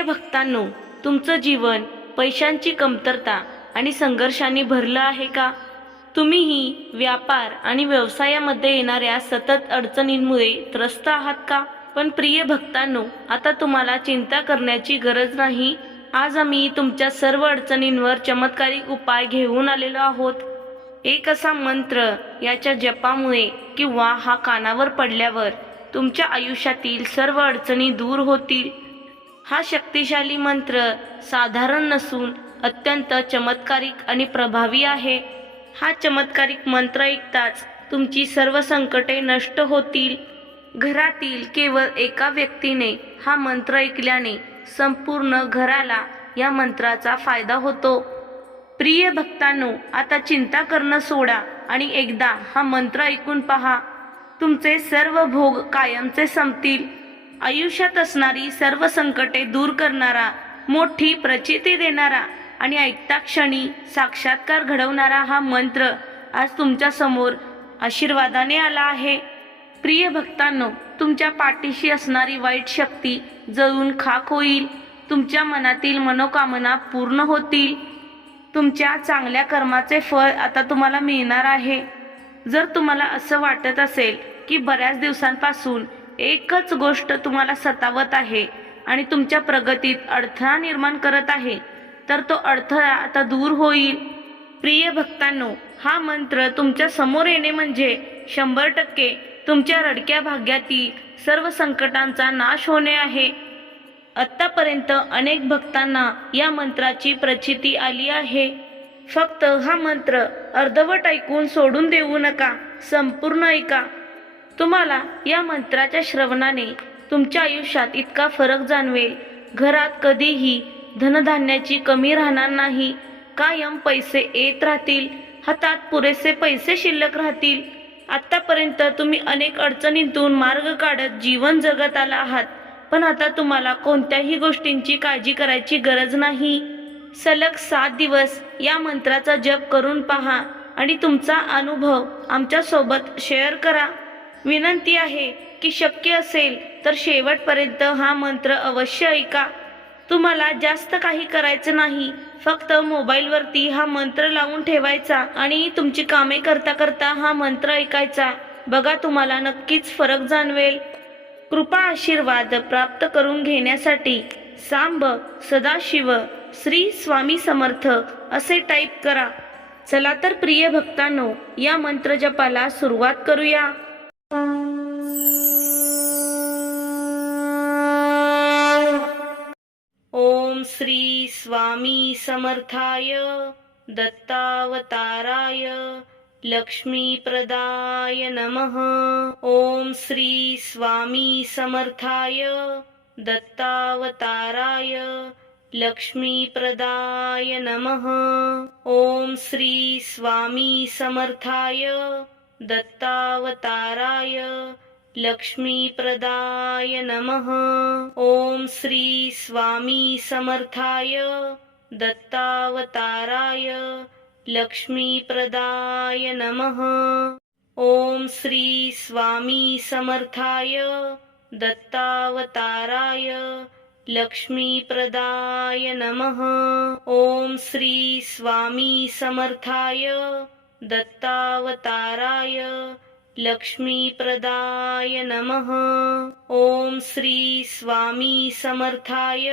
प्रिय भक्तांनो, तुमचं जीवन पैशांची कमतरता आणि संघर्षांनी भरलं आहे का? तुम्हीही व्यापार आणि व्यवसायामध्ये येणाऱ्या सतत अडचणींमुळे त्रस्त आहात का? पण प्रिय भक्तांनो, आता तुम्हाला चिंता करण्याची गरज नाही. आज आम्ही तुमच्या सर्व अडचणींवर चमत्कारिक उपाय घेऊन आलेलो आहोत. एक असा मंत्र, याच्या जपामुळे किंवा हा कानावर पडल्यावर तुमच्या आयुष्यातील सर्व अडचणी दूर होतील. हा शक्तिशाली मंत्र साधारण नसून अत्यंत चमत्कारिक आणि प्रभावी आहे. हा चमत्कारिक मंत्र ऐकताच तुमची सर्व संकटे नष्ट होतील. घरातील केवळ एका व्यक्तीने हा मंत्र ऐकल्याने संपूर्ण घराला या मंत्राचा फायदा होतो. प्रिय भक्तांनो, आता चिंता करणं सोडा आणि एकदा हा मंत्र ऐकून पहा. तुमचे सर्व भोग कायमचे संपतील. आयुष्यात असणारी सर्व संकटे दूर करणारा, मोठी प्रचिती देणारा आणि ऐकता क्षणी साक्षात्कार घडवणारा हा मंत्र आज तुमच्या समोर आशीर्वादाने आला आहे. प्रिय भक्तांनो, तुमच्या पाठीशी असणारी वाईट शक्ती जळून खाक होईल. तुमच्या मनातील मनोकामना पूर्ण होतील. तुमच्या चांगल्या कर्माचे फळ आता तुम्हाला मिळणार आहे. जर तुम्हाला असं वाटत असेल की बऱ्याच दिवसांपासून एकच गोष्ट तुम्हाला सतावत आहे आणि तुमच्या प्रगतीत अडथळा निर्माण करत आहे, तर तो अडथळा आता दूर होईल. प्रिय भक्तांनो, हा मंत्र तुमच्या समोर येणे म्हणजे 100% तुमच्या रडक्या भाग्यातील सर्व संकटांचा नाश होणे आहे. आत्तापर्यंत अनेक भक्तांना या मंत्राची प्रचिती आली आहे. फक्त हा मंत्र अर्धवट ऐकून सोडून देऊ नका, संपूर्ण ऐका. तुम्हाला या मंत्राच्या श्रवणाने तुमच्या आयुष्यात इतका फरक जाणवेल. घरात कधीही धनधान्याची कमी राहणार नाही. कायम पैसे येत राहतील. हातात पुरेसे पैसे शिल्लक राहतील. आतापर्यंत तुम्ही अनेक अडचणींतून मार्ग काढत जीवन जगत आला आहात, पण आता तुम्हाला कोणत्याही गोष्टींची काळजी करायची गरज नाही. सलग 7 दिवस या मंत्राचा जप करून पहा आणि तुमचा अनुभव आमच्या सोबत शेअर करा. विनंती आहे की शक्य असेल तर शेवटपर्यंत हा मंत्र अवश्य ऐका. तुम्हाला जास्त काही करायचं नाही. फक्त मोबाईलवरती हा मंत्र लावून ठेवायचा आणि तुमची कामे करता करता हा मंत्र ऐकायचा. बघा, तुम्हाला नक्कीच फरक जाणवेल. कृपा आशीर्वाद प्राप्त करून घेण्यासाठी सांब सदाशिव श्री स्वामी समर्थ असे टाईप करा. चला तर प्रिय भक्तांनो, या मंत्र जपाला सुरुवात करूया. ओम श्री स्वामी समर्थाय दत्तावताराय लक्ष्मीप्रदाय नमः. ओम श्री स्वामी समर्थाय दत्तावताराय लक्ष्मीप्रदाय नमः. ओम श्री स्वामी समर्थाय दत्तावताराय लक्ष्मीप्रदाय नमः. ओम श्री स्वामी समर्थाय दत्तावताराय लक्ष्मीप्रदाय नमः. ओम श्री स्वामी समर्थाय दत्तावताराय लक्ष्मीप्रदाय नमः. ओम श्री स्वामी समर्थाय दत्तावताराय लक्ष्मीप्रदाय नमः. ओम श्री स्वामी समर्थाय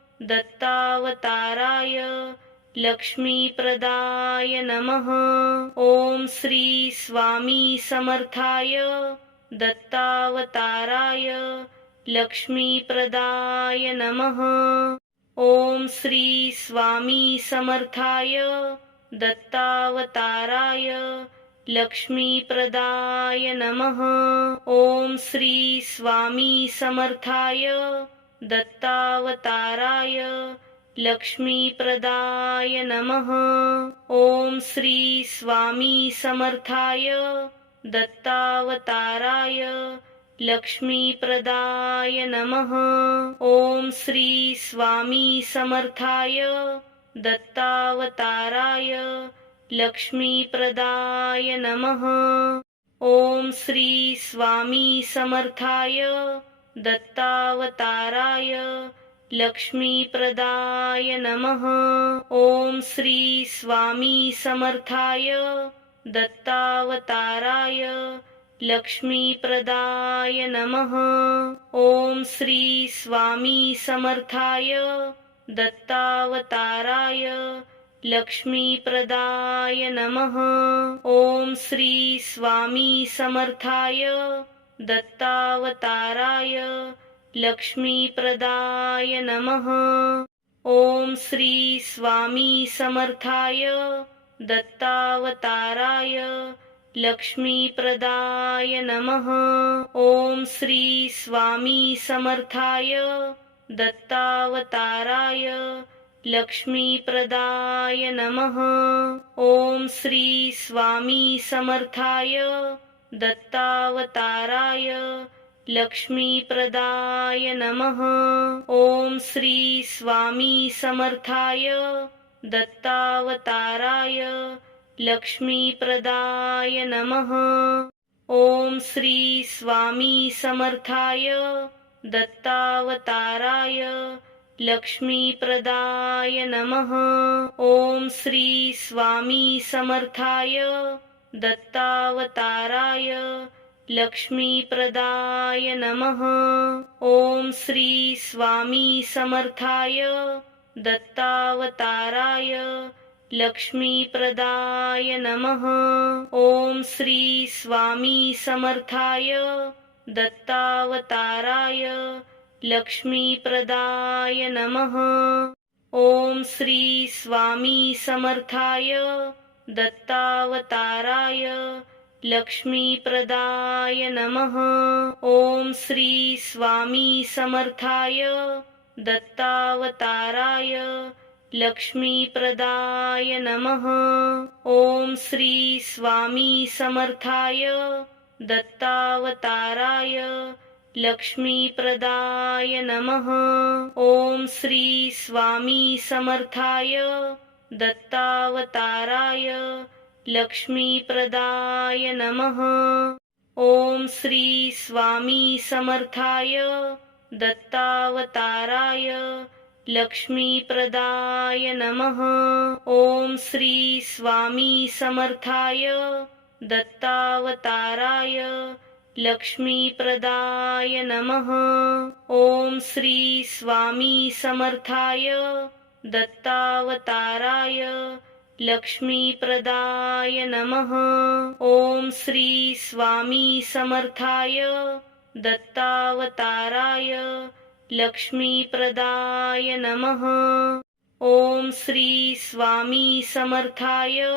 दत्तावताराय लक्ष्मीप्रदाय नमः. ओम श्री स्वामी समर्थाय दत्तावताराय लक्ष्मीप्रदाय नमः. ओम श्री स्वामी समर्थाय दत्तावताराय लक्ष्मीप्रदाय नमः. ओम श्री स्वामी समर्थाय दत्तावताराय लक्ष्मीप्रदाय नमः. ओम श्री स्वामी समर्थाय दत्तावताराय लक्ष्मीप्रदाय नमः. ओम श्री स्वामी समर्थाय दत्तावताराय लक्ष्मीप्रदाय नमः. ओम श्री स्वामी समर्थाय दत्तावताराय लक्ष्मीप्रदाय नमः। ओम श्री स्वामी समर्थाय दत्तावताराय लक्ष्मीप्रदाय नमः। ओम श्री स्वामी समर्थाय दत्तावताराय लक्ष्मीप्रदाय नमः। ओम श्री स्वामी समर्थाय दत्तावताराय लक्ष्मीप्रदाय नमः। ओम श्री स्वामी समर्थाय दत्तावताराय लक्ष्मीप्रदाय नमः। ओम श्री स्वामी समर्थाय दत्तावताराय लक्ष्मीप्रदाय नमः। ओम श्री स्वामी समर्थाय दत्तावताराय लक्ष्मीप्रदाय नमः। ओम श्री स्वामी समर्थाय दत्तावताराय लक्ष्मीप्रदाय नमः। ओम श्री स्वामी समर्थाय दत्तावताराय लक्ष्मीप्रदाय नमः। ओम श्री स्वामी समर्थाय दत्तावताराय लक्ष्मीप्रदाय नमः। ओम श्री स्वामी समर्थाय दत्तावताराय लक्ष्मीप्रदाय नमः। ओम श्री स्वामी समर्थाय दत्तावताराय लक्ष्मीप्रदाय नमः। ओम श्री स्वामी समर्थाय दत्तावताराय लक्ष्मीप्रदाय नमः। ओम श्री स्वामी समर्थाय दत्तावताराय लक्ष्मीप्रदाय नमः। ओम श्री स्वामी समर्थाय दत्तावताराय लक्ष्मीप्रदाय नमः। ओम श्री स्वामी समर्थाय दत्तावताराय लक्ष्मीप्रदाय नमः। ओम श्री स्वामी समर्थाय दत्तावताराय लक्ष्मीप्रदाय नमः। ओम श्री स्वामी समर्थाय दत्तावताराय लक्ष्मीप्रदाय नमः। ओम श्री स्वामी समर्थाय दत्तावताराय लक्ष्मीप्रदाय नमः। ओम श्री स्वामी समर्थाय दत्तावताराय लक्ष्मीप्रदाय नमः। ओम श्री स्वामी समर्थाय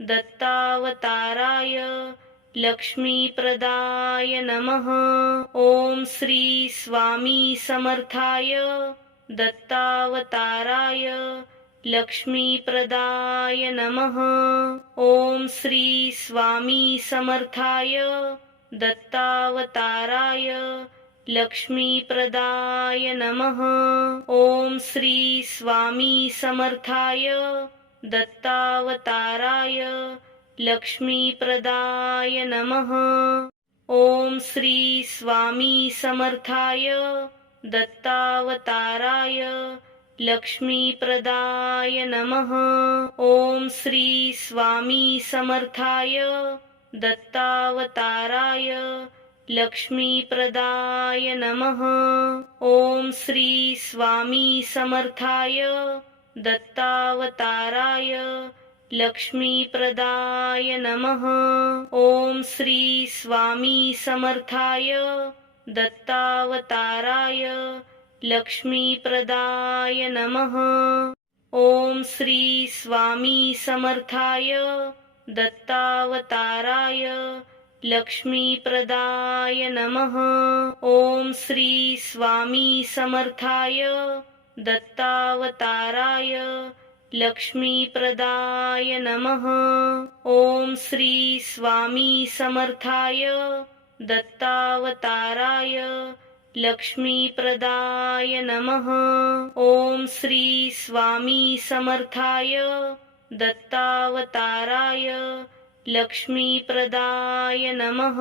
दत्तावताराय लक्ष्मीप्रदाय नमः। ओम श्री स्वामी समर्थाय दत्तावताराय लक्ष्मीप्रदाय नमः। ओम श्री स्वामी समर्थाय दत्तावताराय लक्ष्मीप्रदाय नमः। ओम श्री स्वामी समर्थाय दत्तावताराय लक्ष्मीप्रदाय नमः। ओम श्री स्वामी समर्थाय दत्तावताराय लक्ष्मीप्रदाय नमः। ओम श्री स्वामी समर्थाय दत्तावताराय लक्ष्मीप्रदाय नमः। ओम श्री स्वामी समर्थाय दत्तावताराय लक्ष्मीप्रदाय नमः। ओम श्री स्वामी समर्थाय दत्तावताराय लक्ष्मीप्रदाय नमः। ओम श्री स्वामी समर्थाय दत्तावताराय लक्ष्मीप्रदाय नमः। ओम श्री स्वामी समर्थाय दत्तावताराय लक्ष्मीप्रदाय नमः। ओम श्री स्वामी समर्थाय दत्तावताराय लक्ष्मीप्रदाय नमः। ओम श्री स्वामी समर्थाय दत्तावताराय लक्ष्मीप्रदाय नमः।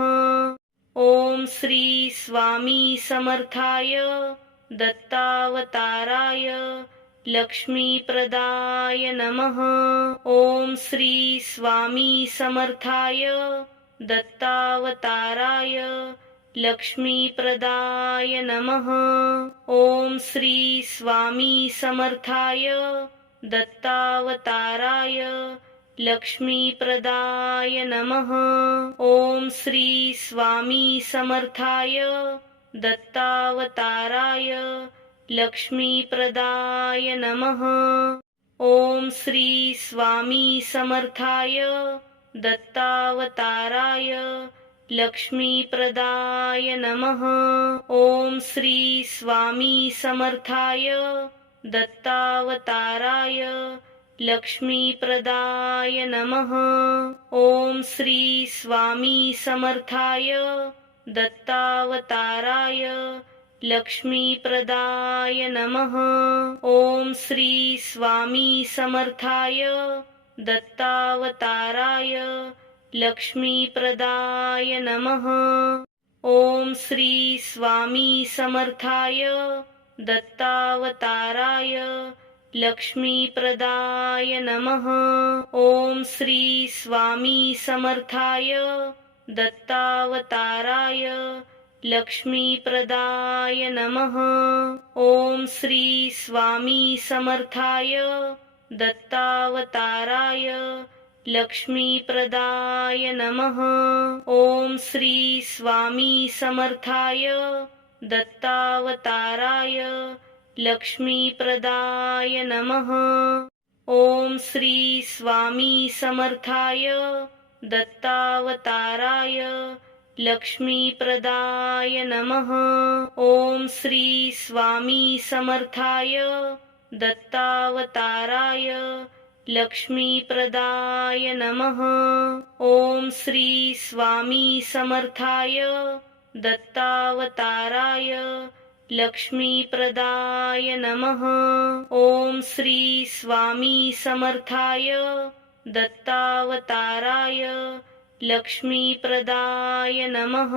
ओम श्री स्वामी समर्थाय दत्तावताराय लक्ष्मीप्रदाय नमः। ओम श्री स्वामी समर्थाय दत्तावताराय लक्ष्मीप्रदाय नमः। ओम श्री स्वामी समर्थाय दत्तावताराय लक्ष्मीप्रदाय नमः। ओम श्री स्वामी समर्थाय दत्तावताराय लक्ष्मीप्रदाय नमः। ओम श्री स्वामी समर्थाय दत्तावताराय लक्ष्मीप्रदाय नमः। ओम श्री स्वामी समर्थाय दत्तावताराय लक्ष्मीप्रदाय नमः। ओम श्री स्वामी समर्थाय दत्तावताराय लक्ष्मीप्रदाय नमः। ओम श्री स्वामी समर्थाय दत्तावताराय लक्ष्मीप्रदाय नमः। ओम श्री स्वामी समर्थाय दत्तावताराय लक्ष्मीप्रदाय नमः। ओम श्री स्वामी समर्थाय दत्तावताराय लक्ष्मीप्रदाय नमः। ओम श्री स्वामी समर्थाय दत्तावताराय लक्ष्मीप्रदाय नमः। ओम श्री स्वामी समर्थाय दत्तावताराय लक्ष्मीप्रदाय नमः। ओम श्री स्वामी समर्थाय दत्तावताराय लक्ष्मीप्रदाय नमः। ओम श्री स्वामी समर्थाय दत्तावताराय लक्ष्मीप्रदाय नमः। ओम श्री स्वामी समर्थाय दत्तावताराय लक्ष्मीप्रदाय नमः। ओम श्री स्वामी समर्थाय दत्तावताराय लक्ष्मीप्रदाय नमः।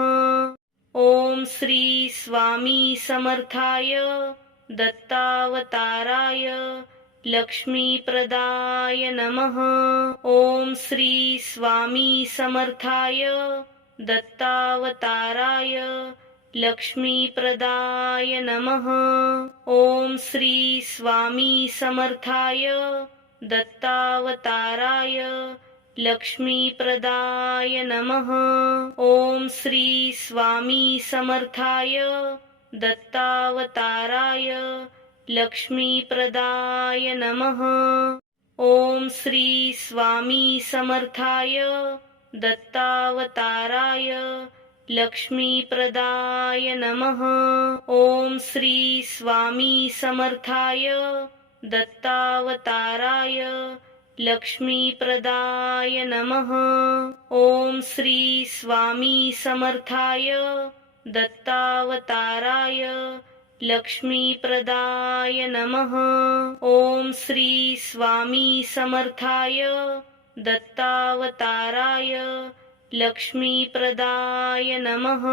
ओम श्री स्वामी समर्थाय दत्तावताराय लक्ष्मीप्रदाय नमः। ओम श्री स्वामी समर्थाय दत्तावताराय लक्ष्मीप्रदाय नमः। ओम श्री स्वामी समर्थाय दत्तावताराय लक्ष्मीप्रदाय नमः। ओम श्री स्वामी समर्थाय दत्तावताराय लक्ष्मीप्रदाय नमः। ओम श्री स्वामी समर्थाय दत्तावताराय लक्ष्मीप्रदाय नमः। ओम श्री स्वामी समर्थाय दत्तावताराय लक्ष्मीप्रदाय नमः। ओम श्री स्वामी समर्थाय दत्तावताराय लक्ष्मीप्रदाय नमः। ओम श्री स्वामी समर्थाय दत्तावताराय लक्ष्मीप्रदाय नमः।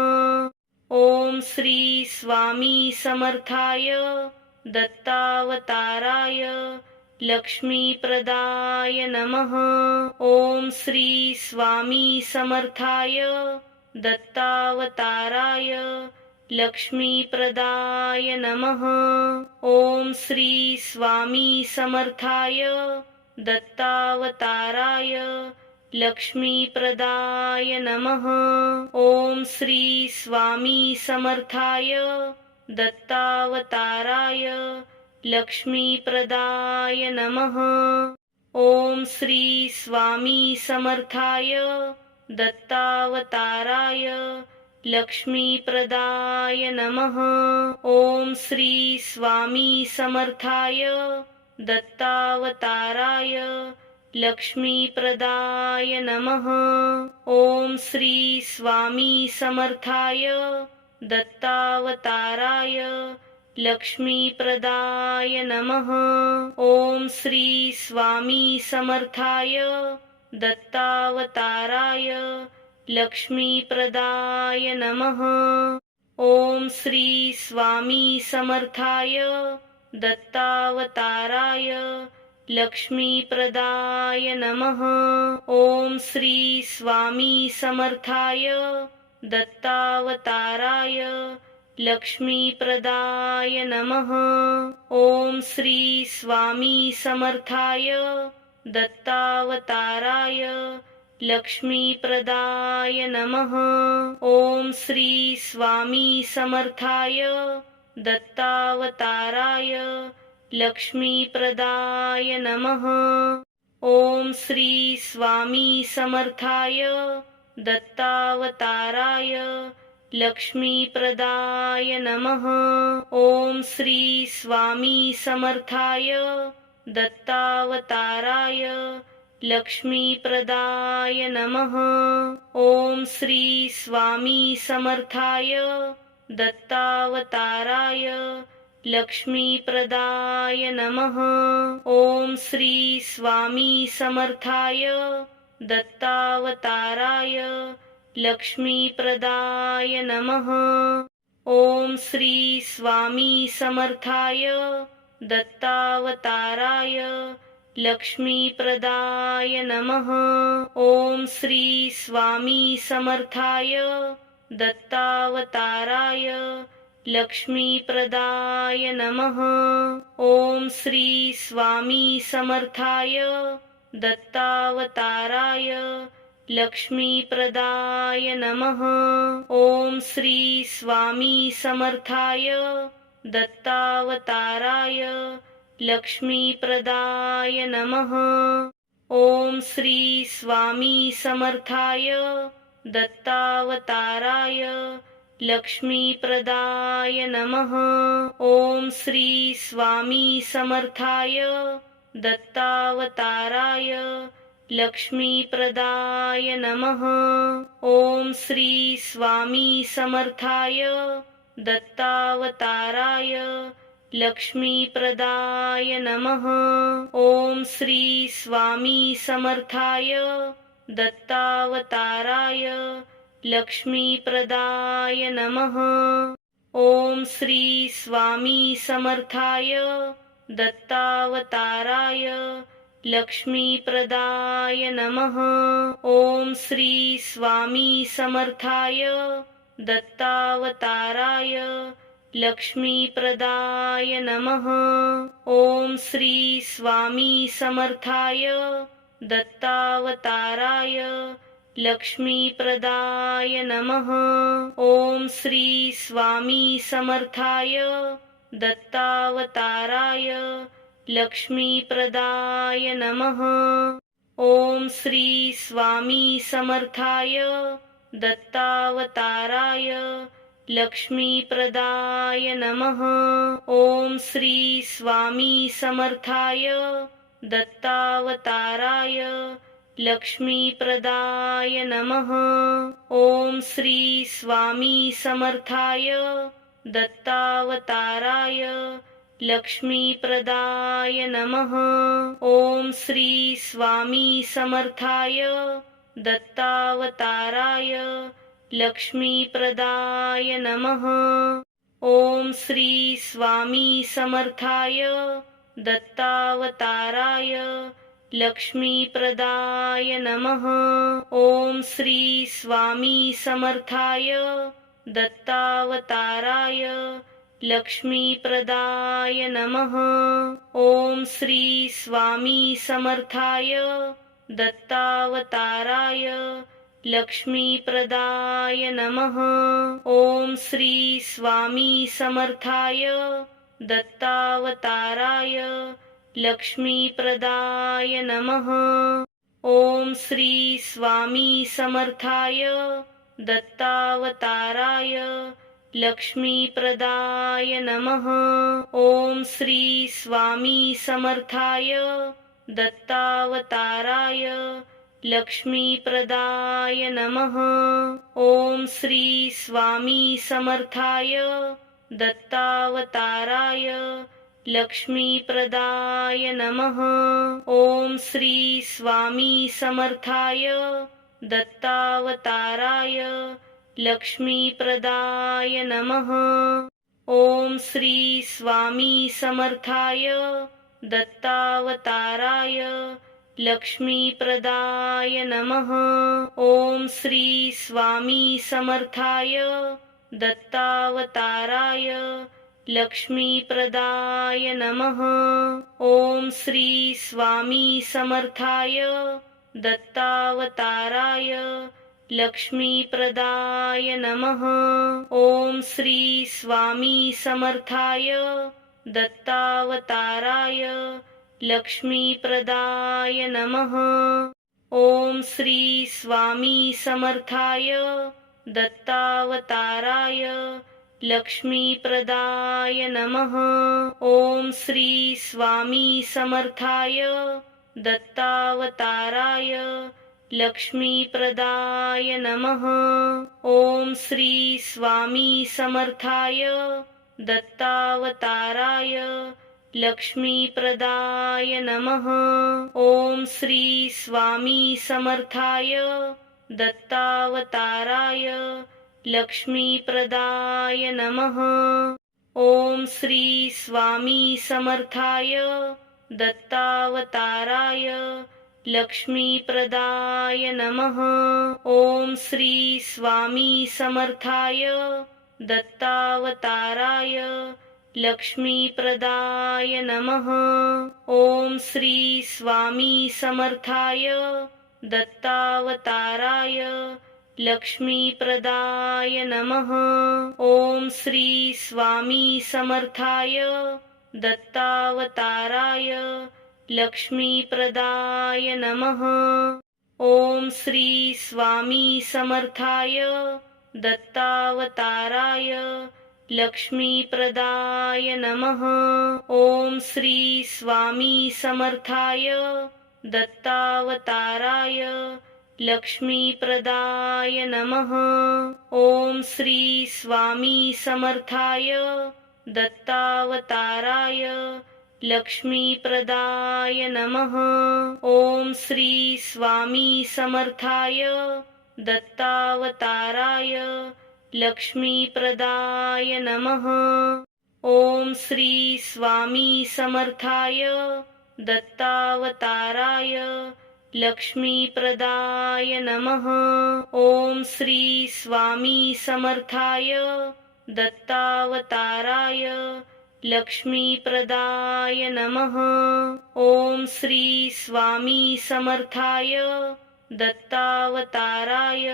ओम श्री स्वामी समर्थाय दत्तावताराय लक्ष्मीप्रदाय नमः। ओम श्री स्वामी समर्थाय दत्तावताराय लक्ष्मीप्रदाय नमः। ओम श्री स्वामी समर्थाय दत्तावताराय लक्ष्मीप्रदाय नमः। ओम श्री स्वामी समर्थाय दत्तावताराय लक्ष्मीप्रदाय नमः। ओम श्री स्वामी समर्थाय दत्तावताराय लक्ष्मीप्रदाय नमः। ओम श्री स्वामी समर्थाय दत्तावताराय लक्ष्मीप्रदाय नमः। ओम श्री स्वामी समर्थाय दत्तावताराय लक्ष्मीप्रदाय नमः। ओम श्री स्वामी समर्थाय दत्तावताराय लक्ष्मीप्रदाय नमः। ओम श्री स्वामी समर्थाय दत्तावताराय लक्ष्मीप्रदाय नमः। ओम श्री स्वामी समर्थाय दत्तावताराय लक्ष्मीप्रदाय नमः। ओम श्री स्वामी समर्थाय दत्तावताराय लक्ष्मीप्रदाय नमः। ओम श्री स्वामी समर्थाय दत्तावताराय लक्ष्मीप्रदाय नमः। ओम श्री स्वामी समर्थाय दत्तावताराय लक्ष्मीप्रदाय नमः। ओम श्री स्वामी समर्थाय दत्तावताराय लक्ष्मीप्रदाय नमः। ओम श्री स्वामी समर्थाय दत्तावताराय लक्ष्मीप्रदाय नमः। ओम श्री स्वामी समर्थाय दत्तावताराय लक्ष्मीप्रदाय नमः। ओम श्री स्वामी समर्थाय दत्तावताराय लक्ष्मीप्रदाय नमः। ओम श्री स्वामी समर्थाय दत्तावताराय लक्ष्मीप्रदाय नमः। ओम श्री स्वामी समर्थाय दत्तावताराय लक्ष्मीप्रदाय नमः। ओम श्री स्वामी समर्थाय दत्तावताराय लक्ष्मीप्रदाय नमः। ओम श्री स्वामी समर्थाय दत्तावताराय लक्ष्मीप्रदाय नमः। ओम श्री स्वामी समर्थाय दत्तावताराय लक्ष्मीप्रदाय नमः। ओम श्री स्वामी समर्थाय दत्तावताराय लक्ष्मीप्रदाय नमः। ओम श्री स्वामी समर्थाय दत्तावताराय लक्ष्मीप्रदाय नमः। ओम श्री स्वामी समर्थाय दत्तावताराय लक्ष्मीप्रदाय नमः। ओम श्री स्वामी समर्थाय दत्तावताराय लक्ष्मीप्रदाय नमः। ओम श्री स्वामी समर्थाय दत्तावताराय लक्ष्मीप्रदाय नमः। ओम श्री स्वामी समर्थाय दत्तावताराय लक्ष्मीप्रदाय नमः। ओम श्री स्वामी समर्थाय दत्तावताराय लक्ष्मीप्रदाय नमः। ओम श्री स्वामी समर्थाय दत्तावताराय लक्ष्मीप्रदाय नमः। ओम श्री स्वामी समर्थाय दत्तावताराय लक्ष्मीप्रदाय नमः। ओम श्री स्वामी समर्थाय दत्तावताराय लक्ष्मीप्रदाय नमः। ओम श्री स्वामी समर्थाय दत्तावताराय लक्ष्मीप्रदाय नमः। ओम श्री स्वामी समर्थाय दत्तावताराय लक्ष्मीप्रदाय नमः। ओम श्री स्वामी समर्थाय दत्तावताराय लक्ष्मीप्रदाय नमः। ओम श्री स्वामी समर्थाय दत्तावताराय लक्ष्मीप्रदाय नमः। ओम श्री स्वामी समर्थाय दत्तावताराय लक्ष्मीप्रदाय नमः। ओम श्री स्वामी समर्थाय दत्तावताराय लक्ष्मीप्रदाय नमः। ओम श्री स्वामी समर्थाय दत्तावताराय लक्ष्मीप्रदाय नमः। ओम श्री स्वामी समर्थाय दत्तावताराय लक्ष्मीप्रदाय नमः। ओम श्री स्वामी समर्थाय दत्तावताराय लक्ष्मीप्रदाय नमः। ओम श्री स्वामी समर्थाय दत्तावताराय लक्ष्मीप्रदाय नमः। ओम श्री स्वामी समर्थाय दत्तावताराय लक्ष्मीप्रदाय नमः। ओम श्री स्वामी समर्थाय दत्तावताराय लक्ष्मीप्रदाय नमः। ओम श्री स्वामी समर्थाय दत्तावताराय लक्ष्मीप्रदाय नमः। ओम श्री स्वामी समर्थाय दत्तावताराय लक्ष्मीप्रदाय नमः। ओम श्री स्वामी समर्थाय दत्तावताराय लक्ष्मीप्रदाय नमः। ओम श्री स्वामी समर्थाय दत्तावताराय लक्ष्मीप्रदाय नमः। ओम श्री स्वामी समर्थाय दत्तावताराय लक्ष्मीप्रदाय नमः। ओम श्री स्वामी समर्थाय दत्तावताराय लक्ष्मीप्रदाय नमः। ओम श्री स्वामी समर्थाय दत्तावताराय लक्ष्मीप्रदाय नमः। ओम श्री स्वामी समर्थाय दत्तावताराय लक्ष्मीप्रदाय नमः। ओम श्री स्वामी समर्थाय दत्तावताराय लक्ष्मीप्रदाय नमः। ओम श्री स्वामी समर्थाय दत्तावताराय लक्ष्मीप्रदाय नमः। ओम श्री स्वामी समर्थाय दत्तावताराय लक्ष्मीप्रदाय नमः। ओम श्री स्वामी समर्थाय दत्तावताराय लक्ष्मीप्रदाय नमः। ओम श्री स्वामी समर्थाय दत्तावताराय लक्ष्मीप्रदाय नमः। ओम श्री स्वामी समर्थाय दत्तावताराय लक्ष्मीप्रदाय नमः। ओम श्री स्वामी समर्थाय दत्तावताराय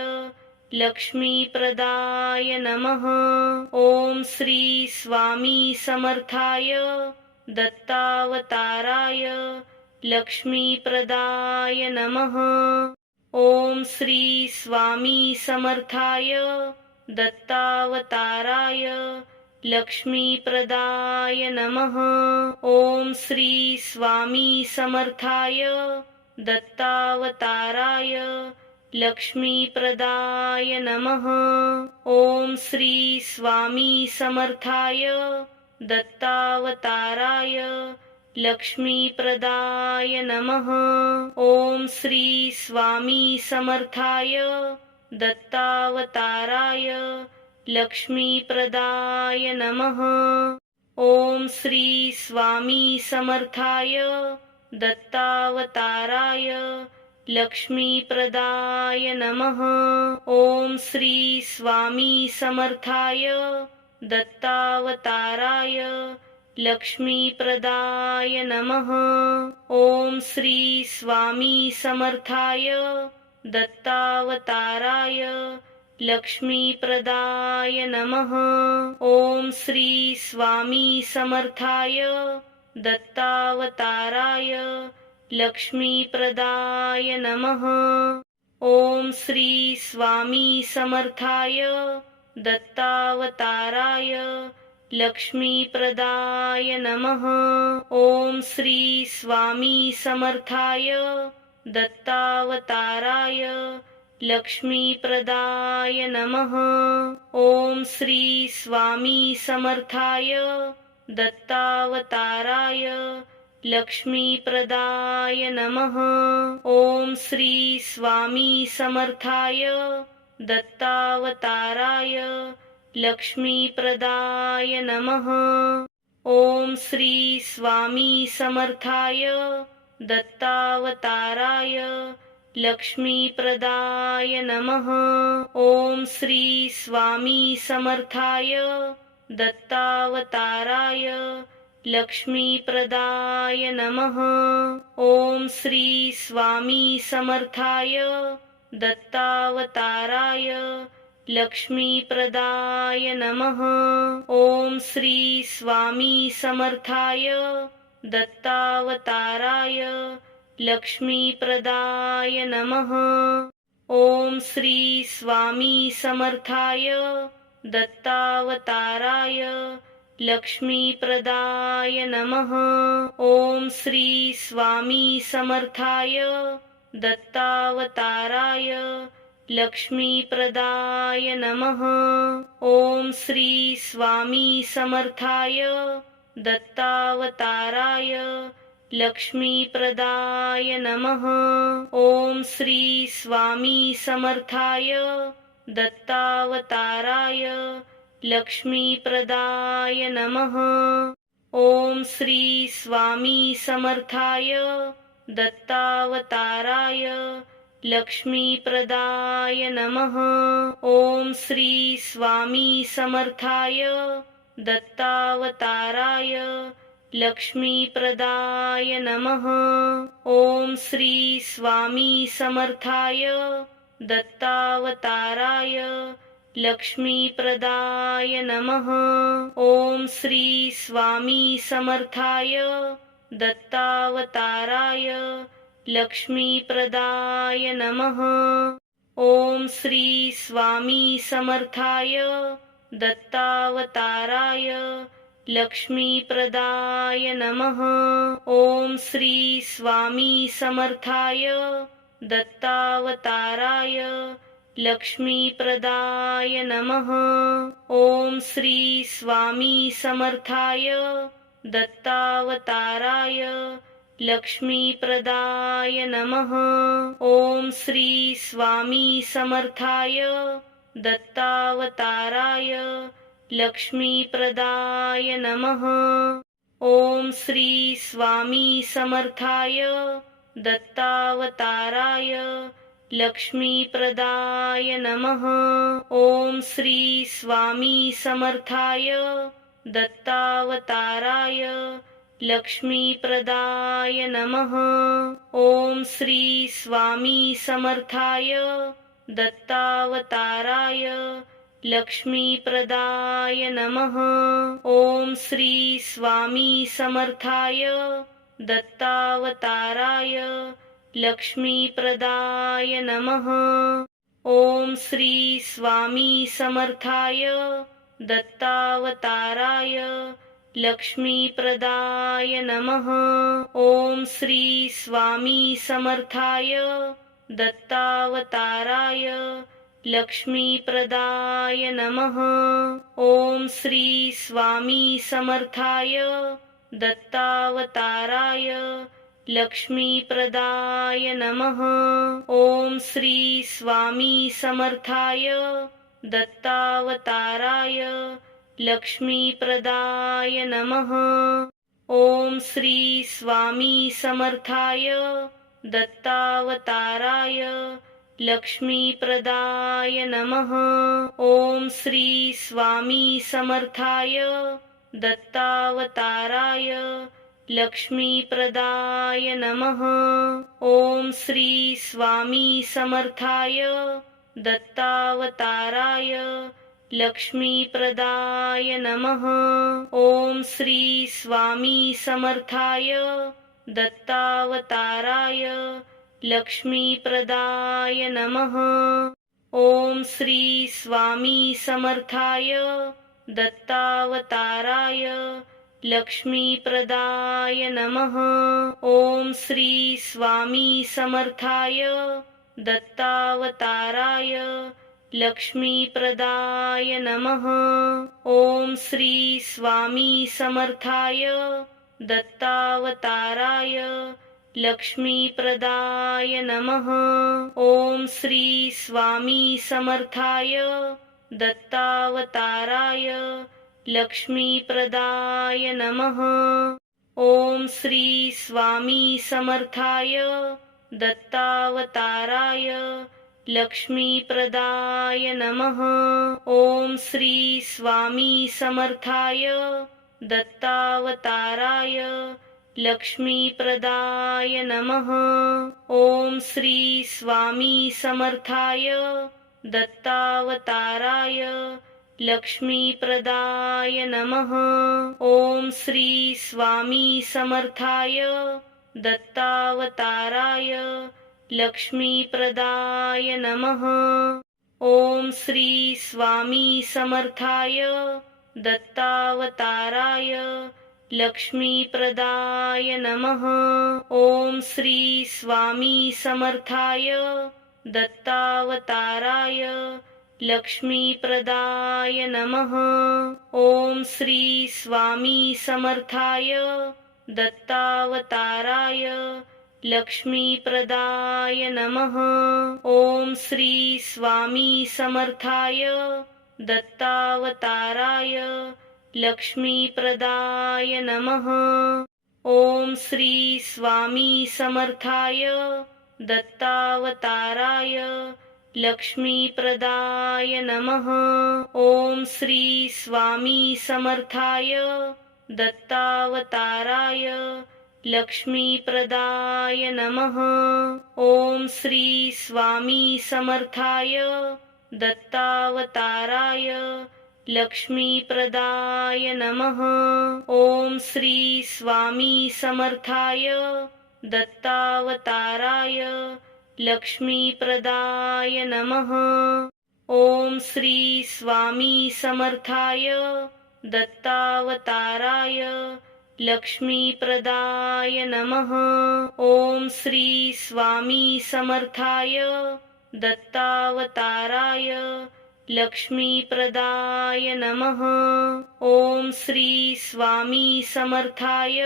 लक्ष्मीप्रदाय नमः। ओम श्री स्वामी समर्थाय दत्तावताराय लक्ष्मीप्रदाय नमः। ओम श्री स्वामी समर्थाय दत्तावताराय लक्ष्मीप्रदाय नमः। ओम श्री स्वामी समर्थाय दत्तावताराय लक्ष्मीप्रदाय नमः। ओम श्री स्वामी समर्थाय दत्तावताराय लक्ष्मीप्रदाय नमः। ओम श्री स्वामी समर्थाय दत्तावताराय लक्ष्मीप्रदाय नमः। ओम श्री स्वामी समर्थाय दत्तावताराय लक्ष्मीप्रदाय नमः। ओम श्री स्वामी समर्थाय दत्तावताराय लक्ष्मीप्रदाय नमः। ओम श्री स्वामी समर्थाय दत्तावताराय लक्ष्मीप्रदाय नमः। ओम श्री स्वामी समर्थाय दत्तावताराय लक्ष्मीप्रदाय नमः। ओम श्री स्वामी समर्थाय दत्तावताराय लक्ष्मीप्रदाय नमः। ओम श्री स्वामी समर्थाय दत्तावताराय लक्ष्मीप्रदाय नमः। ओम श्री स्वामी समर्थाय दत्तावताराय लक्ष्मीप्रदाय नमः। ओम श्री स्वामी समर्थाय दत्तावताराय लक्ष्मीप्रदाय नमः। ओम श्री स्वामी समर्थाय दत्तावताराय लक्ष्मीप्रदाय नमः। ओम श्री स्वामी समर्थाय दत्तावताराय लक्ष्मीप्रदाय नमः। ओम श्री स्वामी समर्थाय दत्तावताराय लक्ष्मीप्रदाय नमः। ओम श्री स्वामी समर्थाय दत्तावताराय लक्ष्मीप्रदाय नमः। ओम श्री स्वामी समर्थाय दत्तावताराय लक्ष्मीप्रदाय नमः। ओम श्री स्वामी समर्थाय दत्तावताराय लक्ष्मीप्रदाय नमः। ओम श्री स्वामी समर्थाय दत्तावताराय लक्ष्मीप्रदाय नमः। ओम श्री स्वामी समर्थाय दत्तावताराय लक्ष्मीप्रदाय नमः। ओम श्री स्वामी समर्थाय दत्तावताराय लक्ष्मीप्रदाय नमः। ओम श्री स्वामी समर्थाय दत्तावताराय लक्ष्मीप्रदाय नमः। ओम श्री स्वामी समर्थाय दत्तावताराय लक्ष्मीप्रदाय नमः। ओम श्री स्वामी समर्थाय दत्तावताराय लक्ष्मीप्रदाय नमः। ओम श्री स्वामी समर्थाय दत्तावताराय लक्ष्मीप्रदाय नमः। ओम श्री स्वामी समर्थाय दत्तावताराय लक्ष्मीप्रदाय नमः। ओम श्री स्वामी समर्थाय दत्तावताराय लक्ष्मीप्रदाय नमः। ओम श्री स्वामी समर्थाय दत्तावताराय लक्ष्मीप्रदाय नमः। ओम श्री स्वामी समर्थाय दत्तावताराय लक्ष्मीप्रदाय नमः। ओम श्री स्वामी समर्थाय दत्तावताराय लक्ष्मीप्रदाय नमः। ओम श्री स्वामी समर्थाय दत्तावताराय लक्ष्मीप्रदाय नमः। ओम श्री स्वामी समर्थाय दत्तावताराय लक्ष्मीप्रदाय नमः। ओम श्री स्वामी समर्थाय दत्तावताराय लक्ष्मीप्रदाय नमः। ओम श्री स्वामी समर्थाय दत्तावताराय लक्ष्मीप्रदाय नमः। ओम श्री स्वामी समर्थाय दत्तावताराय लक्ष्मीप्रदाय नमः। ओम श्री स्वामी समर्थाय दत्तावताराय लक्ष्मीप्रदाय नमः। ओम श्री स्वामी समर्थाय दत्तावताराय लक्ष्मीप्रदाय नमः। ओम श्री स्वामी समर्थाय दत्तावताराय लक्ष्मीप्रदाय नमः। ओम श्री स्वामी समर्थाय दत्तावताराय लक्ष्मीप्रदाय नमः। ओम श्री स्वामी समर्थाय दत्तावताराय लक्ष्मीप्रदाय नमः। ओम श्री स्वामी समर्थाय दत्तावताराय लक्ष्मीप्रदाय नमः। ओम श्री स्वामी समर्थाय दत्तावताराय लक्ष्मीप्रदाय नमः। ओम श्री स्वामी समर्थाय दत्तावताराय लक्ष्मीप्रदाय नमः। ओम श्री स्वामी समर्थाय दत्तावताराय लक्ष्मीप्रदाय नमः। ओम श्री स्वामी समर्थाय दत्तावताराय लक्ष्मीप्रदाय नमः। ओम श्री स्वामी समर्थाय दत्तावताराय लक्ष्मीप्रदाय नमः। ओम श्री स्वामी समर्थाय दत्तावताराय लक्ष्मीप्रदाय नमः। ओम श्री स्वामी समर्थाय दत्तावताराय लक्ष्मीप्रदाय नमः। ओम श्री स्वामी समर्थाय दत्तावताराय लक्ष्मीप्रदाय नमः। ओम श्री स्वामी समर्थाय दत्तावताराय लक्ष्मीप्रदाय नमः। ओम श्री स्वामी समर्थाय दत्तावताराय लक्ष्मीप्रदाय नमः। ओम श्री स्वामी समर्थाय दत्तावताराय लक्ष्मीप्रदाय नमः। ओम श्री स्वामी समर्थाय दत्तावताराय लक्ष्मीप्रदाय नमः। ओम श्री स्वामी समर्थाय दत्तावताराय लक्ष्मीप्रदाय नमः। ओम श्री स्वामी समर्थाय दत्तावताराय लक्ष्मीप्रदाय नमः। ओम श्री स्वामी समर्थाय दत्तावताराय लक्ष्मीप्रदाय नमः। ओम श्री स्वामी समर्थाय दत्तावताराय लक्ष्मीप्रदाय नमः। ओम श्री स्वामी समर्थाय दत्तावताराय लक्ष्मीप्रदाय नमः। ओम श्री स्वामी समर्थाय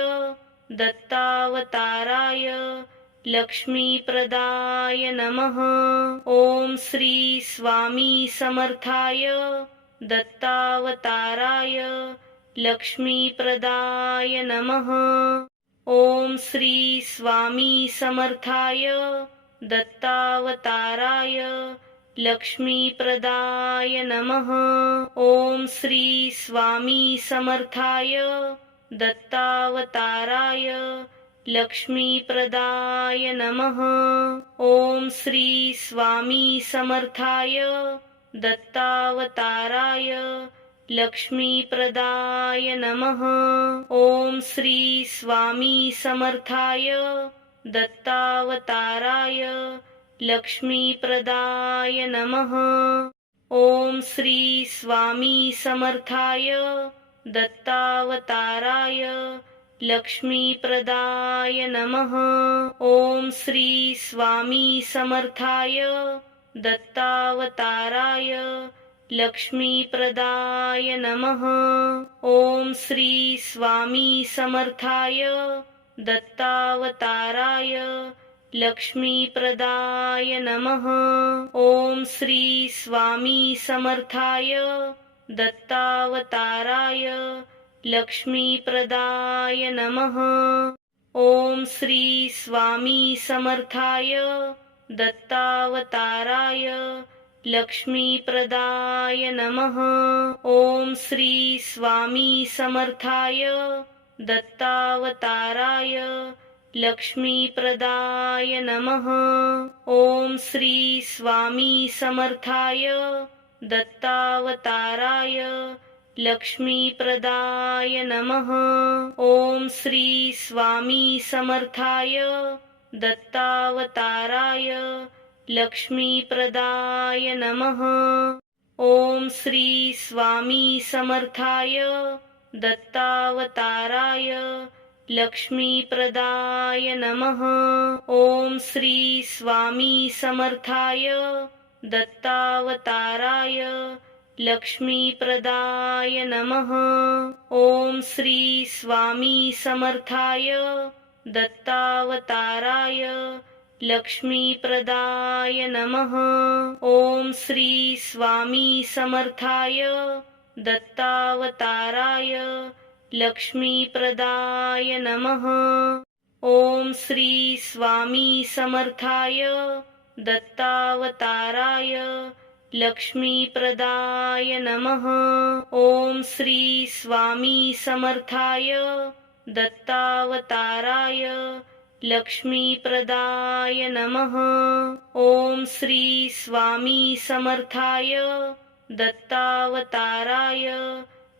दत्तावताराय लक्ष्मीप्रदाय नमः। ओम श्री स्वामी समर्थाय दत्तावताराय लक्ष्मीप्रदाय नमः। ओम श्री स्वामी समर्थाय दत्तावताराय लक्ष्मीप्रदाय नमः। ओम श्री स्वामी समर्थाय दत्तावताराय लक्ष्मीप्रदाय नमः। ओम श्री स्वामी समर्थाय दत्तावताराय लक्ष्मीप्रदाय नमः। ओम श्री स्वामी समर्थाय दत्तावताराय लक्ष्मीप्रदाय नमः। ओम श्री स्वामी समर्थाय दत्तावताराय लक्ष्मीप्रदाय नमः। ओम श्री स्वामी समर्थाय दत्तावताराय लक्ष्मीप्रदाय नमः। ओम श्री स्वामी समर्थाय दत्तावताराय लक्ष्मीप्रदाय नमः। ओम श्री स्वामी समर्थाय दत्तावताराय लक्ष्मीप्रदाय नमः। ओम श्री स्वामी समर्थाय दत्तावताराय लक्ष्मीप्रदाय नमः। ओम श्री स्वामी समर्थाय दत्तावताराय लक्ष्मीप्रदाय नमः। ओम श्री स्वामी समर्थाय दत्तावताराय लक्ष्मीप्रदाय नमः। ओम श्री स्वामी समर्थाय दत्तावताराय लक्ष्मीप्रदाय नमः। ओम श्री स्वामी समर्थाय दत्तावताराय लक्ष्मीप्रदाय नमः। ओम श्री स्वामी समर्थाय दत्तावताराय लक्ष्मीप्रदाय नमः। ओम श्री स्वामी समर्थाय दत्तावताराय लक्ष्मीप्रदाय नमः। ओम श्री स्वामी समर्थाय दत्तावताराय लक्ष्मीप्रदाय नमः। ओम श्री स्वामी समर्थाय दत्तावताराय लक्ष्मीप्रदाय नमः। ओम श्री स्वामी समर्थाय दत्तावताराय लक्ष्मीप्रदाय नमः। ओम श्री स्वामी समर्थाय दत्तावताराय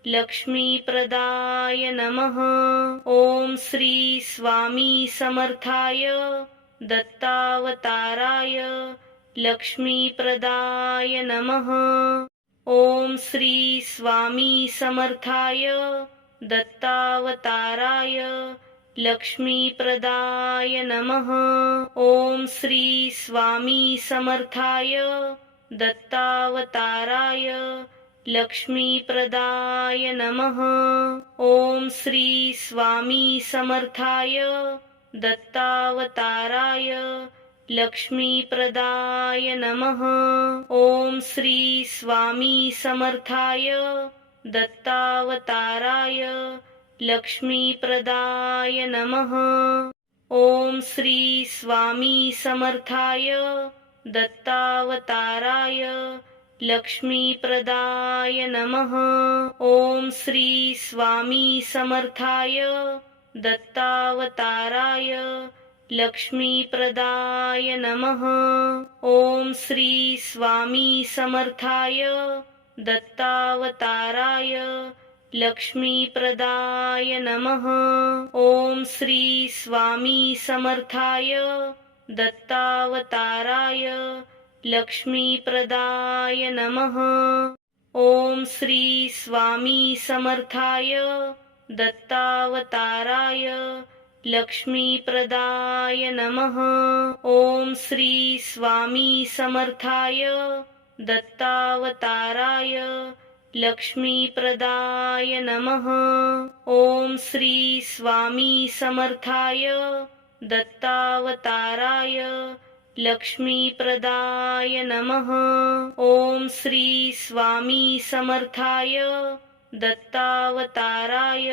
लक्ष्मीप्रदाय नमः। ओम श्री स्वामी समर्थाय दत्तावताराय लक्ष्मीप्रदाय नमः। ओम श्री स्वामी समर्थाय दत्तावताराय लक्ष्मीप्रदाय नमः। ओम श्री स्वामी समर्थाय दत्तावताराय लक्ष्मीप्रदाय नमः। ओम श्री स्वामी समर्थाय दत्तावताराय लक्ष्मीप्रदाय नमः। ओम श्री स्वामी समर्थाय दत्तावताराय लक्ष्मीप्रदाय नमः। ओम श्री स्वामी समर्थाय दत्तावताराय लक्ष्मीप्रदाय नमः। ओम श्री स्वामी समर्थाय दत्तावताराय लक्ष्मीप्रदाय नमः। ओम श्री स्वामी समर्थाय दत्तावताराय लक्ष्मीप्रदाय नमः। ओम श्री स्वामी समर्थाय दत्तावताराय लक्ष्मीप्रदाय नमः। ओम श्री स्वामी समर्थाय दत्तावताराय लक्ष्मीप्रदाय नमः। ओम श्री स्वामी समर्थाय दत्तावताराय लक्ष्मीप्रदाय नमः। ओम श्री स्वामी समर्थाय दत्तावताराय लक्ष्मीप्रदाय नमः। ओम श्री स्वामी समर्थाय दत्तावताराय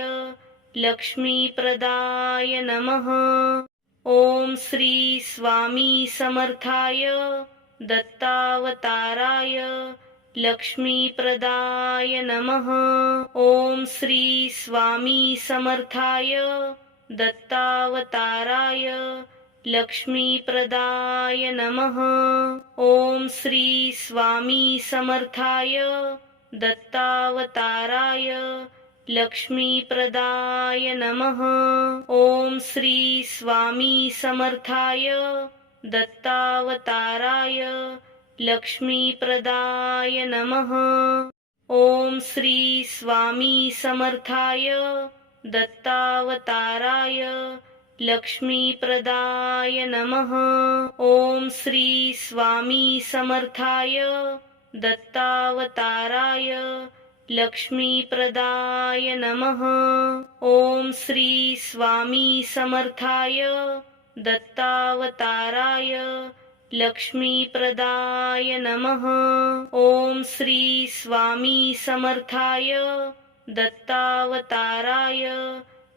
लक्ष्मीप्रदाय नमः। ओम श्री स्वामी समर्थाय दत्तावताराय लक्ष्मीप्रदाय नमः। ओम श्री स्वामी समर्थाय दत्तावताराय लक्ष्मीप्रदाय नमः। ओम श्री स्वामी समर्थाय दत्तावताराय लक्ष्मीप्रदाय नमः। ओम श्री स्वामी समर्थाय दत्तावताराय लक्ष्मीप्रदाय नमः। ओम श्री स्वामी समर्थाय दत्तावताराय लक्ष्मीप्रदाय नमः। ओम श्री स्वामी समर्थाय दत्तावताराय लक्ष्मीप्रदाय नमः। ओम श्री स्वामी समर्थाय दत्तावताराय लक्ष्मीप्रदाय नमः। ओम श्री स्वामी समर्थाय दत्तावताराय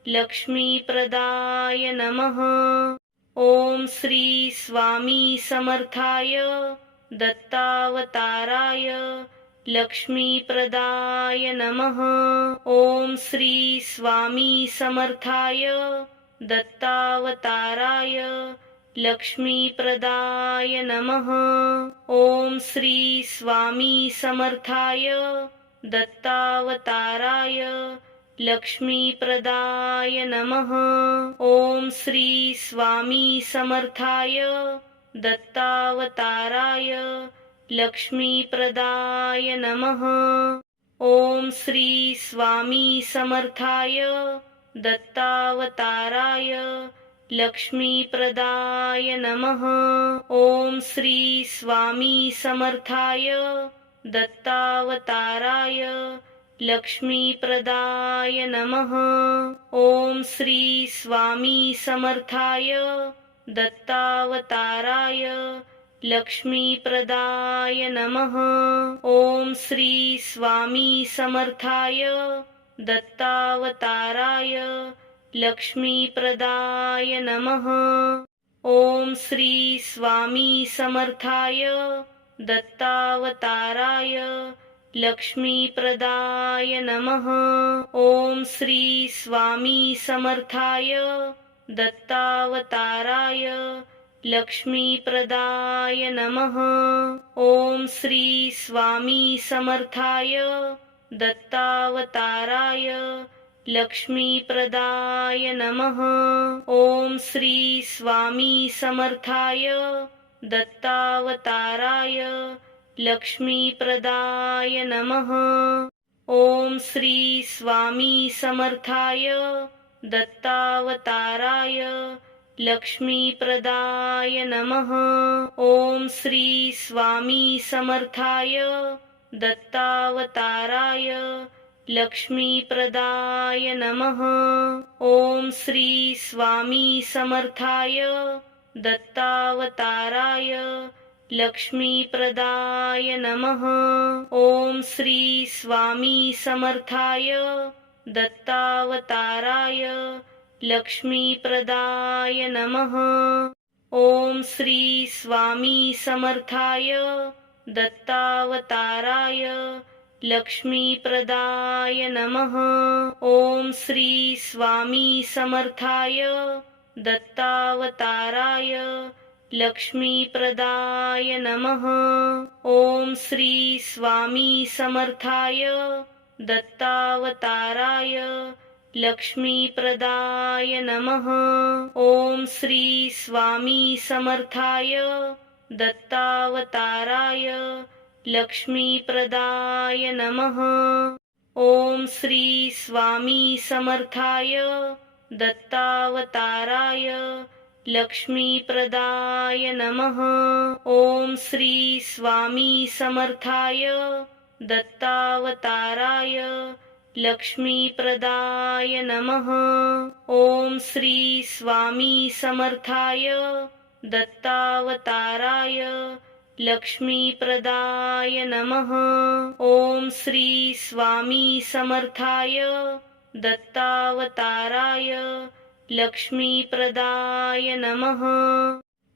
लक्ष्मीप्रदाय नमः। ओम श्री स्वामी समर्थाय दत्तावताराय लक्ष्मीप्रदाय नमः। ओम श्री स्वामी समर्थाय दत्तावताराय लक्ष्मीप्रदाय नमः। ओम श्री स्वामी समर्थाय दत्तावताराय लक्ष्मीप्रदाय नमः। ओम श्री स्वामी समर्थाय दत्तावताराय लक्ष्मीप्रदाय नमः। ओम श्री स्वामी समर्थाय दत्तावताराय लक्ष्मीप्रदाय नमः। ओम श्री स्वामी समर्थाय दत्तावताराय लक्ष्मीप्रदाय नमः। ओम श्री स्वामी समर्थाय दत्तावताराय लक्ष्मीप्रदाय नमः। ओम श्री स्वामी समर्थाय दत्तावताराय लक्ष्मीप्रदाय नमः। ओम श्री स्वामी समर्थाय दत्तावताराय लक्ष्मीप्रदाय नमः। ओम श्री स्वामी समर्थाय दत्तावताराय लक्ष्मीप्रदाय नमः। ओम श्री स्वामी समर्थाय दत्तावताराय लक्ष्मीप्रदाय नमः। ओम श्री स्वामी समर्थाय दत्तावताराय लक्ष्मीप्रदाय नमः। ओम श्री स्वामी समर्थाय दत्तावताराय लक्ष्मीप्रदाय नमः। ओम श्री स्वामी समर्थाय दत्तावताराय लक्ष्मीप्रदाय नमः। ओम श्री स्वामी समर्थाय दत्तावताराय लक्ष्मीप्रदाय नमः। ओम श्री स्वामी समर्थाय दत्तावताराय लक्ष्मीप्रदाय नमः। ओम श्री स्वामी समर्थाय दत्तावताराय लक्ष्मीप्रदाय नमः। ओम श्री स्वामी समर्थाय दत्तावताराय लक्ष्मीप्रदाय नमः। ओम श्री स्वामी समर्थाय दत्तावताराय लक्ष्मीप्रदाय नमः। ओम श्री स्वामी समर्थाय दत्तावताराय लक्ष्मीप्रदाय नमः। ओम श्री स्वामी समर्थाय दत्तावताराय लक्ष्मीप्रदाय नमः। ओम श्री स्वामी समर्थाय दत्तावताराय लक्ष्मीप्रदाय नमः। ओम श्री स्वामी समर्थाय दत्तावताराय लक्ष्मीप्रदाय नमः। ओम श्री स्वामी समर्थाय दत्तावताराय लक्ष्मीप्रदाय नमः।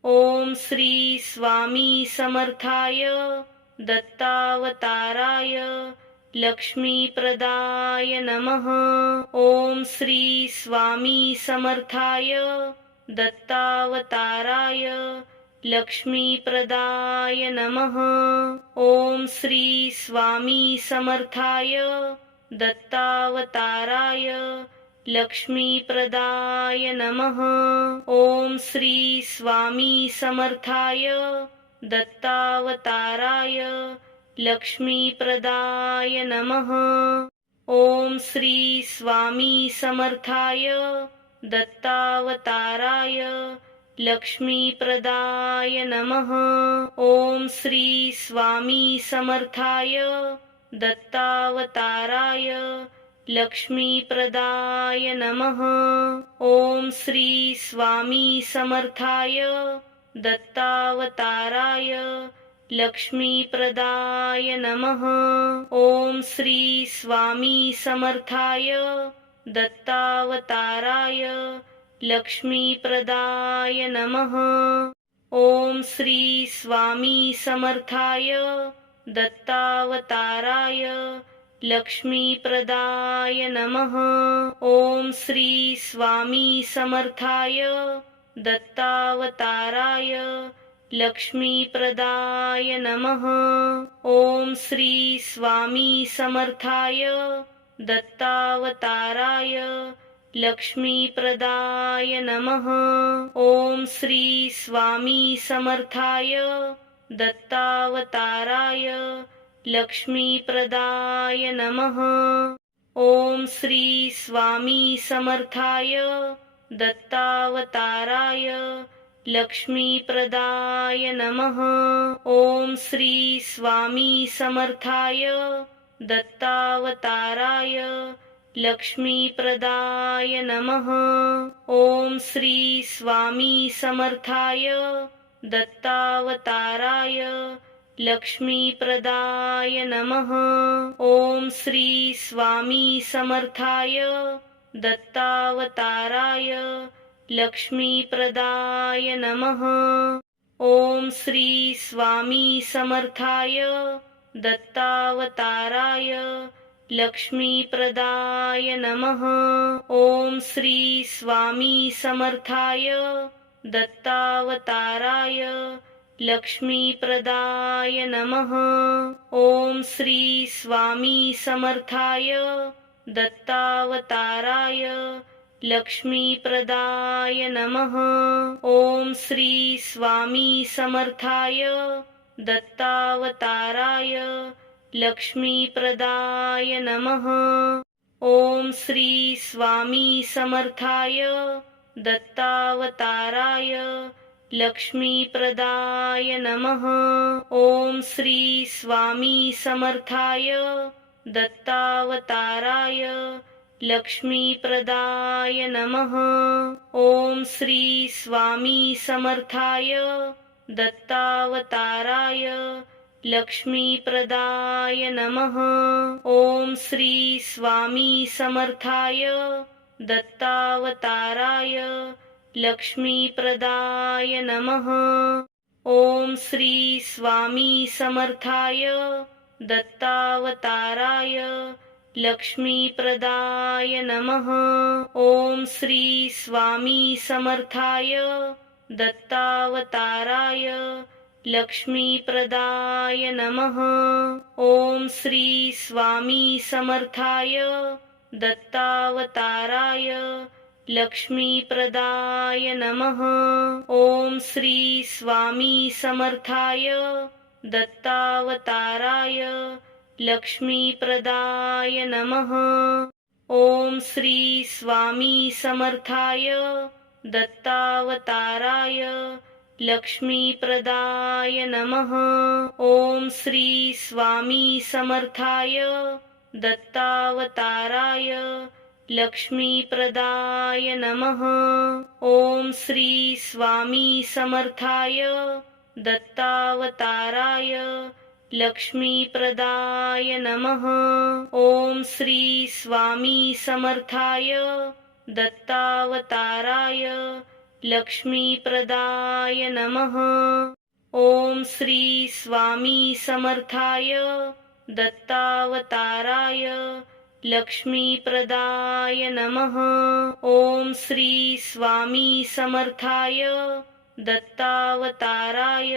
ओम श्री स्वामी समर्थाय दत्तावताराय लक्ष्मीप्रदाय नमः। ओम श्री स्वामी समर्थाय दत्तावताराय लक्ष्मीप्रदाय नमः। ओम श्री स्वामी समर्थाय दत्तावताराय लक्ष्मीप्रदाय नमः। ओम श्री स्वामी समर्थाय दत्तावताराय लक्ष्मीप्रदाय नमः। ओम श्री स्वामी समर्थाय दत्तावताराय लक्ष्मीप्रदाय नमः। ओम श्री स्वामी समर्थाय दत्तावताराय लक्ष्मीप्रदाय नमः। ओम श्री स्वामी समर्थाय दत्तावताराय लक्ष्मीप्रदाय नमः। ओम श्री स्वामी समर्थाय दत्तावताराय लक्ष्मीप्रदाय नमः। ओम श्री स्वामी समर्थाय दत्तावताराय लक्ष्मीप्रदाय नमः। ओम श्री स्वामी समर्थाय दत्तावताराय लक्ष्मीप्रदाय नमः। ओम श्री स्वामी समर्थाय दत्तावताराय लक्ष्मीप्रदाय नमः। ओम श्री स्वामी समर्थाय दत्तावताराय लक्ष्मीप्रदाय नमः। ओम श्री स्वामी समर्थाय दत्तावताराय लक्ष्मीप्रदाय नमः। ओम श्री स्वामी समर्थाय दत्तावताराय लक्ष्मीप्रदाय नमः। ओम श्री स्वामी समर्थाय दत्तावताराय लक्ष्मीप्रदाय नमः। ओम श्री स्वामी समर्थाय दत्तावताराय लक्ष्मीप्रदाय नमः। ओम श्री स्वामी समर्थाय दत्तावताराय लक्ष्मीप्रदाय नमः। ओम श्री स्वामी समर्थाय दत्तावताराय लक्ष्मीप्रदाय नमः। ओम श्री स्वामी समर्थाय दत्तावताराय लक्ष्मीप्रदाय नमः। ओम श्री स्वामी समर्थाय दत्तावताराय लक्ष्मीप्रदाय नमः। ओम श्री स्वामी समर्थाय दत्तावताराय लक्ष्मीप्रदाय नमः। ओम श्री स्वामी समर्थाय दत्तावताराय लक्ष्मीप्रदाय नमः। ओम श्री स्वामी समर्थाय दत्तावताराय लक्ष्मीप्रदाय नमः। ओम श्री स्वामी समर्थाय दत्तावताराय लक्ष्मीप्रदाय नमः। ओम श्री स्वामी समर्थाय दत्तावताराय लक्ष्मीप्रदाय नमः। ओम श्री स्वामी समर्थाय दत्तावताराय लक्ष्मीप्रदाय नमः। ओम श्री स्वामी समर्थाय दत्तावताराय लक्ष्मीप्रदाय नमः। ओम श्री स्वामी समर्थाय दत्तावताराय लक्ष्मीप्रदाय नमः। ओम श्री स्वामी समर्थाय दत्तावताराय लक्ष्मीप्रदाय नमः। ओम श्री स्वामी समर्थाय दत्तावताराय लक्ष्मीप्रदाय नमः। ओम श्री स्वामी समर्थाय दत्तावताराय लक्ष्मीप्रदाय नमः। ओम श्री स्वामी समर्थाय दत्तावताराय लक्ष्मीप्रदाय नमः। ओम श्री स्वामी समर्थाय दत्तावताराय लक्ष्मीप्रदाय नमः। ओम श्री स्वामी समर्थाय दत्तावताराय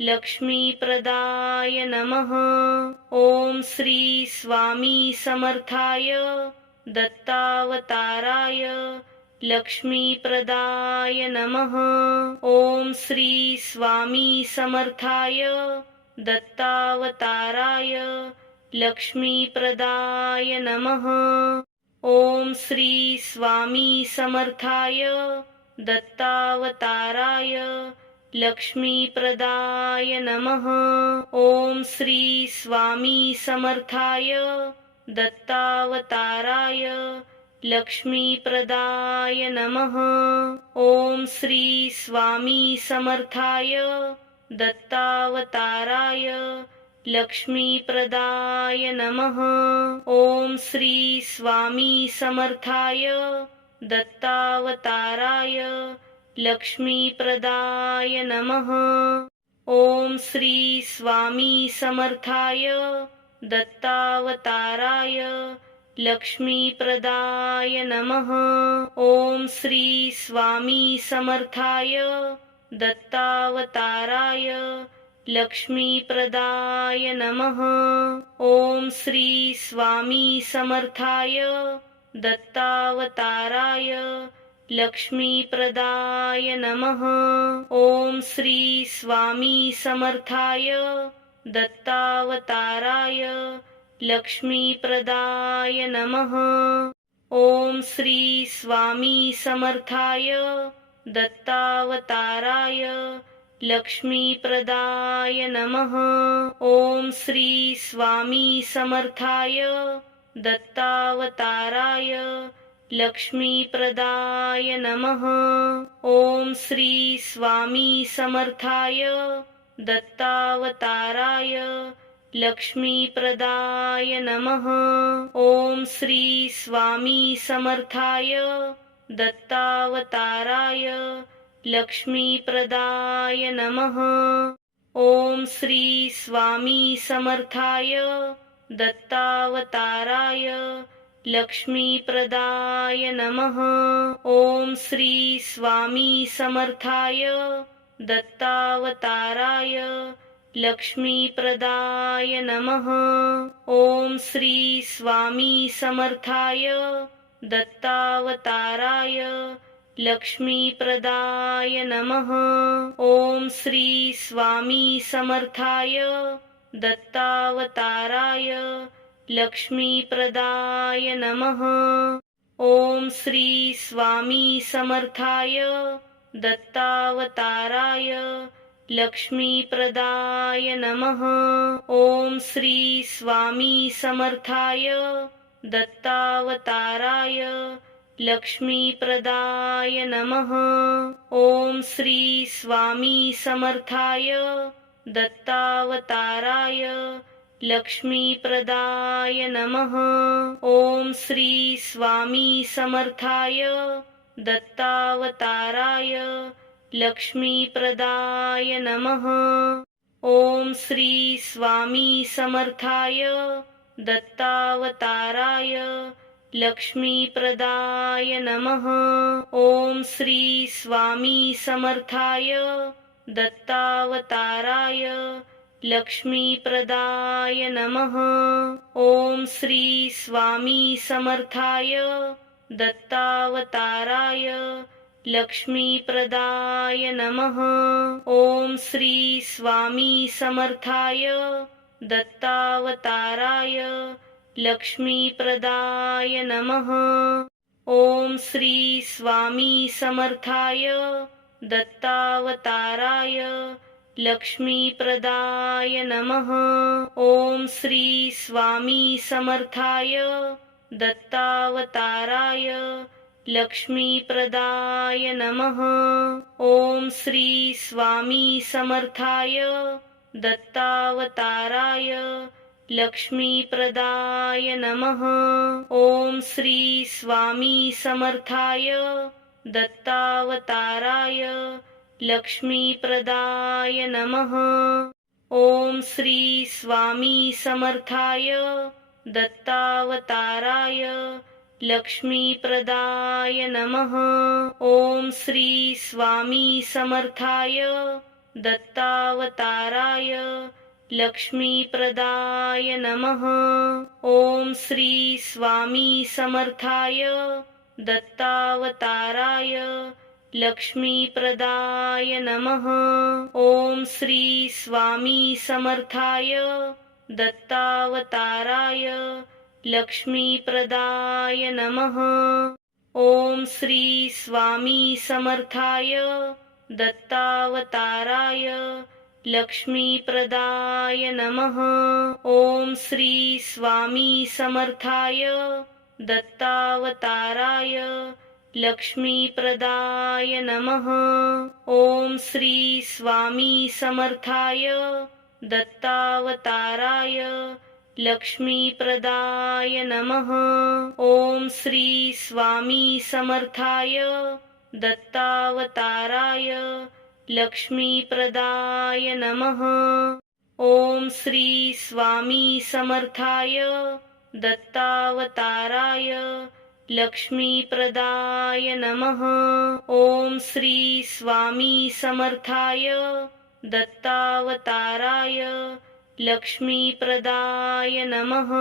लक्ष्मीप्रदाय नमः। ओम श्री स्वामी समर्थाय दत्तावताराय लक्ष्मीप्रदाय नमः। ओम श्री स्वामी समर्थाय दत्तावताराय लक्ष्मीप्रदाय नमः। ओम श्री स्वामी समर्थाय दत्तावताराय लक्ष्मीप्रदाय नमः। ओम श्री स्वामी समर्थाय दत्तावताराय लक्ष्मीप्रदाय नमः। ओम श्री स्वामी समर्थाय दत्तावताराय लक्ष्मीप्रदाय नमः। ओम श्री स्वामी समर्थाय दत्तावताराय लक्ष्मीप्रदाय नमः। ओम श्री स्वामी समर्थाय दत्तावताराय लक्ष्मीप्रदाय नमः। ओम श्री स्वामी समर्थाय दत्तावताराय लक्ष्मीप्रदाय नमः। ओम श्री स्वामी समर्थाय दत्तावताराय लक्ष्मीप्रदाय नमः। ओम श्री स्वामी समर्थाय दत्तावताराय लक्ष्मीप्रदाय नमः। ओम श्री स्वामी समर्थाय दत्तावताराय लक्ष्मीप्रदाय नमः। ओम श्री स्वामी समर्थाय दत्तावताराय लक्ष्मीप्रदाय नमः। ओम श्री स्वामी समर्थाय दत्तावताराय लक्ष्मीप्रदाय नमः। ओम श्री स्वामी समर्थाय दत्तावताराय लक्ष्मीप्रदाय नमः। ओम श्री स्वामी समर्थाय दत्तावताराय लक्ष्मीप्रदाय नमः। ओम श्री स्वामी समर्थाय दत्तावताराय लक्ष्मीप्रदाय नमः। ओम श्री स्वामी समर्थाय दत्तावताराय लक्ष्मीप्रदाय नमः। ओम श्री स्वामी समर्थाय दत्तावताराय लक्ष्मीप्रदाय नमः। ओम श्री स्वामी समर्थाय दत्तावताराय लक्ष्मीप्रदाय नमः। ओम श्री स्वामी समर्थाय दत्तावताराय लक्ष्मीप्रदाय नमः। ओम श्री स्वामी समर्थाय दत्तावताराय लक्ष्मीप्रदाय नमः। ओम श्री स्वामी समर्थाय दत्तावताराय लक्ष्मीप्रदाय नमः। ओम श्री स्वामी समर्थाय दत्तावताराय लक्ष्मीप्रदाय नमः। ओम श्री स्वामी समर्थाय दत्तावताराय लक्ष्मीप्रदाय नमः। ओम श्री स्वामी समर्थाय दत्तावताराय लक्ष्मीप्रदाय नमः। ओम श्री स्वामी समर्थाय दत्तावताराय लक्ष्मीप्रदाय नमः। ओम श्री स्वामी समर्थाय दत्तावताराय लक्ष्मीप्रदाय नमः। ओम श्री स्वामी समर्थाय दत्तावताराय लक्ष्मीप्रदाय नमः। ओम श्री स्वामी समर्थाय दत्तावताराय लक्ष्मीप्रदाय नमः। ओम श्री स्वामी समर्थाय दत्तावताराय लक्ष्मीप्रदाय नमः। ओम श्री स्वामी समर्थाय दत्तावताराय लक्ष्मीप्रदाय नमः। ओम श्री स्वामी समर्थाय दत्तावताराय लक्ष्मीप्रदाय नमः। ओम श्री स्वामी समर्थाय दत्तावताराय लक्ष्मीप्रदाय नमः। ओम श्री स्वामी समर्थाय दत्तावताराय लक्ष्मीप्रदाय नमः। ओम श्री स्वामी समर्थाय दत्तावताराय लक्ष्मीप्रदाय नमः। ओम श्री स्वामी समर्थाय दत्तावताराय लक्ष्मीप्रदाय नमः। ओम श्री स्वामी समर्थाय दत्तावताराय लक्ष्मीप्रदाय नमः। ओम श्री स्वामी समर्थाय दत्तावताराय लक्ष्मीप्रदाय नमः। ओम श्री स्वामी समर्थाय दत्तावताराय लक्ष्मीप्रदाय नमः। ओम श्री स्वामी समर्थाय दत्तावताराय लक्ष्मीप्रदाय नमः।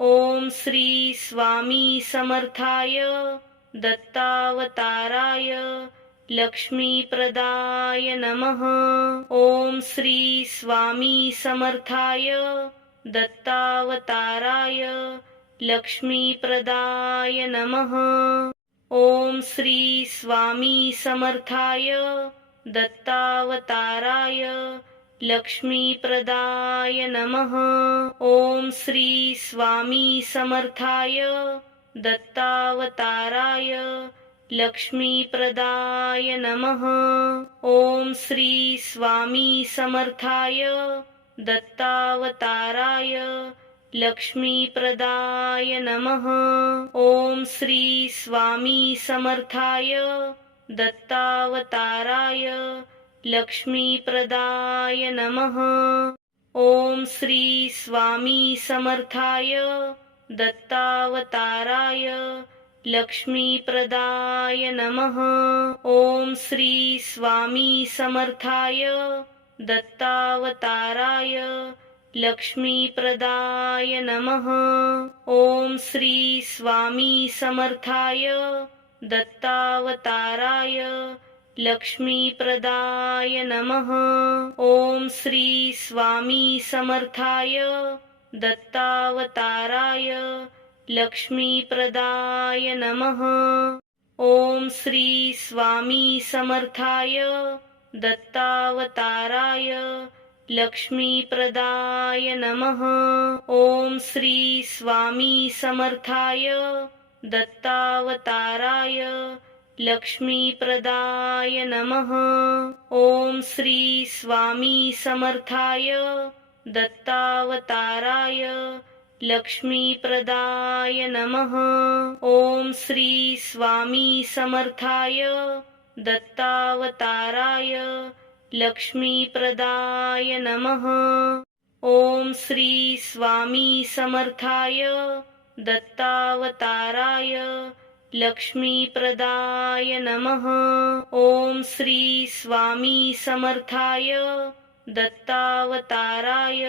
ओम श्री स्वामी समर्थाय दत्तावताराय लक्ष्मीप्रदाय नमः। ओम श्री स्वामी समर्थाय दत्तावताराय लक्ष्मीप्रदाय नमः। ओम श्री स्वामी समर्थाय दत्तावताराय लक्ष्मीप्रदाय नमः। ओम श्री स्वामी समर्थाय दत्तावताराय लक्ष्मीप्रदाय नमः। ओम श्री स्वामी समर्थाय दत्तावताराय लक्ष्मीप्रदाय नमः। ओम श्री स्वामी समर्थाय दत्तावताराय लक्ष्मीप्रदाय नमः। ओम श्री स्वामी समर्थाय दत्तावताराय लक्ष्मीप्रदाय नमः। ओम श्री स्वामी समर्थाय दत्तावताराय लक्ष्मीप्रदाय नमः। ओम श्री स्वामी समर्थाय दत्तावताराय लक्ष्मीप्रदाय नमः। ओम श्री स्वामी समर्थाय दत्तावताराय लक्ष्मीप्रदाय नमः। ओम श्री स्वामी समर्थाय दत्तावताराय लक्ष्मीप्रदाय नमः। ओम श्री स्वामी समर्थाय दत्तावताराय लक्ष्मीप्रदाय नमः। ओम श्री स्वामी समर्थाय दत्तावताराय लक्ष्मीप्रदाय नमः। ओम श्री स्वामी समर्थाय दत्तावताराय लक्ष्मीप्रदाय नमः। ओम श्री स्वामी समर्थाय दत्तावताराय लक्ष्मीप्रदाय नमः। ओम श्री स्वामी समर्थाय दत्तावताराय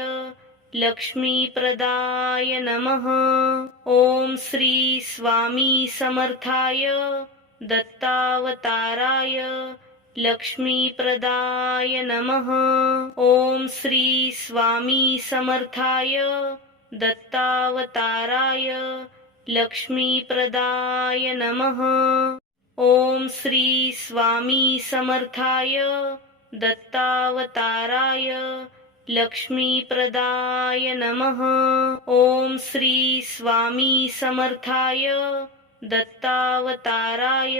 लक्ष्मीप्रदाय नमः। ओम श्री स्वामी समर्थाय दत्तावताराय लक्ष्मीप्रदाय नमः। ओम श्री स्वामी समर्थाय दत्तावताराय लक्ष्मीप्रदाय नमः। ओम श्री स्वामी समर्थाय दत्तावताराय लक्ष्मीप्रदाय नमः। ओम श्री स्वामी समर्थाय दत्तावताराय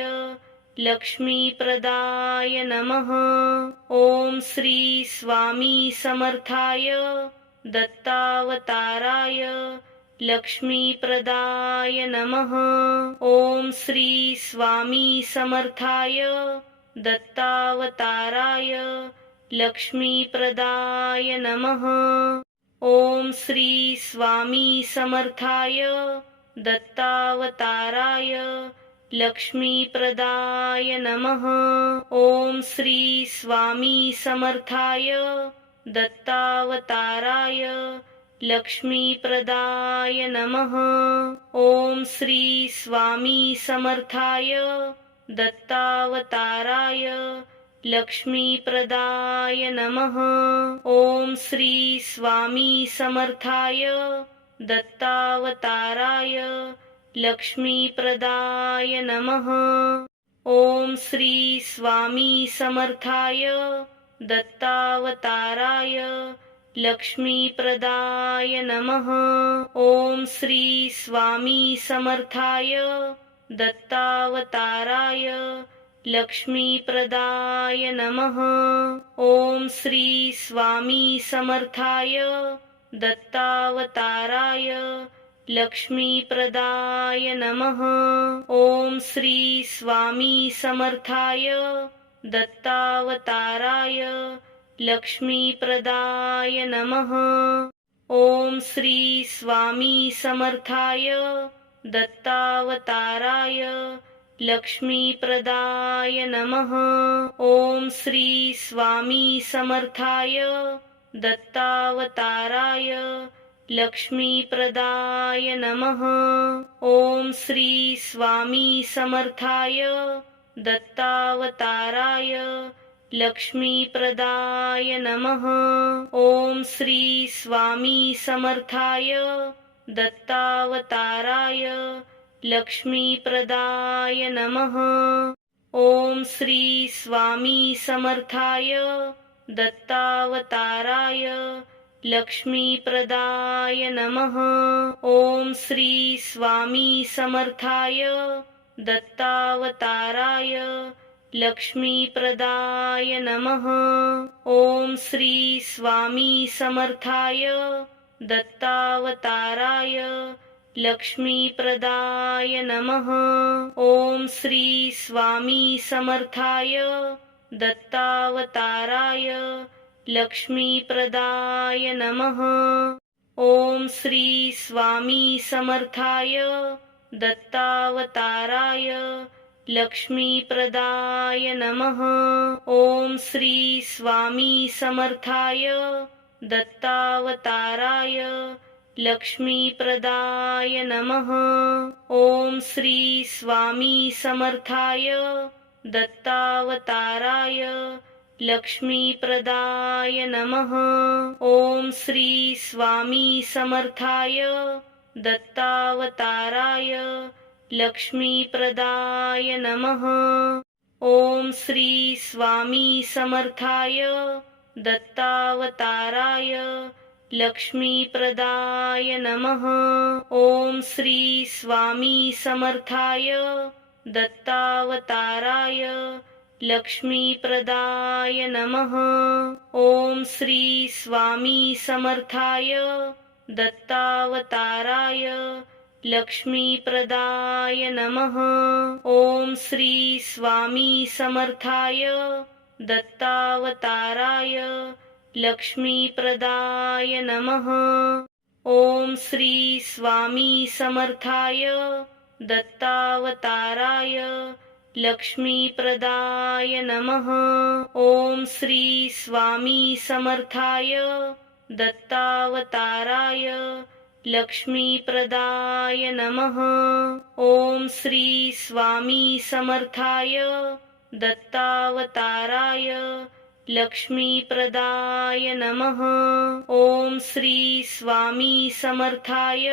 लक्ष्मीप्रदाय नमः। ओम श्री स्वामी समर्थाय दत्तावताराय लक्ष्मीप्रदाय नमः। ओम श्री स्वामी समर्थाय दत्तावताराय लक्ष्मीप्रदाय नमः। ओम श्री स्वामी समर्थाय दत्तावताराय लक्ष्मीप्रदाय नमः। ओम श्री स्वामी समर्थाय दत्तावताराय लक्ष्मीप्रदाय नमः। ओम श्री स्वामी समर्थाय दत्तावताराय लक्ष्मीप्रदाय नमः। ओम श्री स्वामी समर्थाय दत्तावताराय लक्ष्मीप्रदाय नमः। ओम श्री स्वामी समर्थाय दत्तावताराय लक्ष्मीप्रदाय नमः। ओम श्री स्वामी समर्थाय दत्तावताराय लक्ष्मीप्रदाय नमः। ओम श्री स्वामी समर्थाय दत्तावताराय लक्ष्मीप्रदाय नमः। ओम श्री स्वामी समर्थाय दत्तावताराय लक्ष्मीप्रदाय नमः। ओम श्री स्वामी समर्थाय दत्तावताराय लक्ष्मीप्रदाय नमः। ओम श्री स्वामी समर्थाय दत्तावताराय लक्ष्मीप्रदाय नमः। ओम श्री स्वामी समर्थाय दत्तावताराय लक्ष्मीप्रदाय नमः। ओम श्री स्वामी समर्थाय दत्तावताराय लक्ष्मीप्रदाय नमः। ओम श्री स्वामी समर्थाय दत्तावताराय लक्ष्मीप्रदाय नमः। ओम श्री स्वामी समर्थाय दत्तावताराय लक्ष्मीप्रदाय नमः। ओम श्री स्वामी समर्थाय दत्तावताराय लक्ष्मीप्रदाय नमः। ओम श्री स्वामी समर्थाय दत्तावताराय लक्ष्मीप्रदाय नमः। ओम श्री स्वामी समर्थाय दत्तावताराय लक्ष्मीप्रदाय नमः। ओम श्री स्वामी समर्थाय दत्तावताराय लक्ष्मीप्रदाय नमः। ओम श्री स्वामी समर्थाय दत्तावताराय लक्ष्मीप्रदाय नमः। ओम श्री स्वामी समर्थाय दत्तावताराय लक्ष्मीप्रदाय नमः। ओम श्री स्वामी समर्थाय दत्तावताराय लक्ष्मीप्रदाय नमः। ओम श्री स्वामी समर्थाय दत्तावताराय लक्ष्मीप्रदाय नमः। ओम श्री स्वामी समर्थाय दत्तावताराय लक्ष्मीप्रदाय नमः। ओम श्री स्वामी समर्थाय दत्तावताराय लक्ष्मीप्रदाय नमः। ओम श्री स्वामी समर्थाय दत्तावताराय लक्ष्मीप्रदाय नमः। ओम श्री स्वामी समर्थाय दत्तावताराय लक्ष्मीप्रदाय नमः। ओम श्री स्वामी समर्थाय दत्तावताराय लक्ष्मीप्रदाय नमः। ओम श्री स्वामी समर्थाय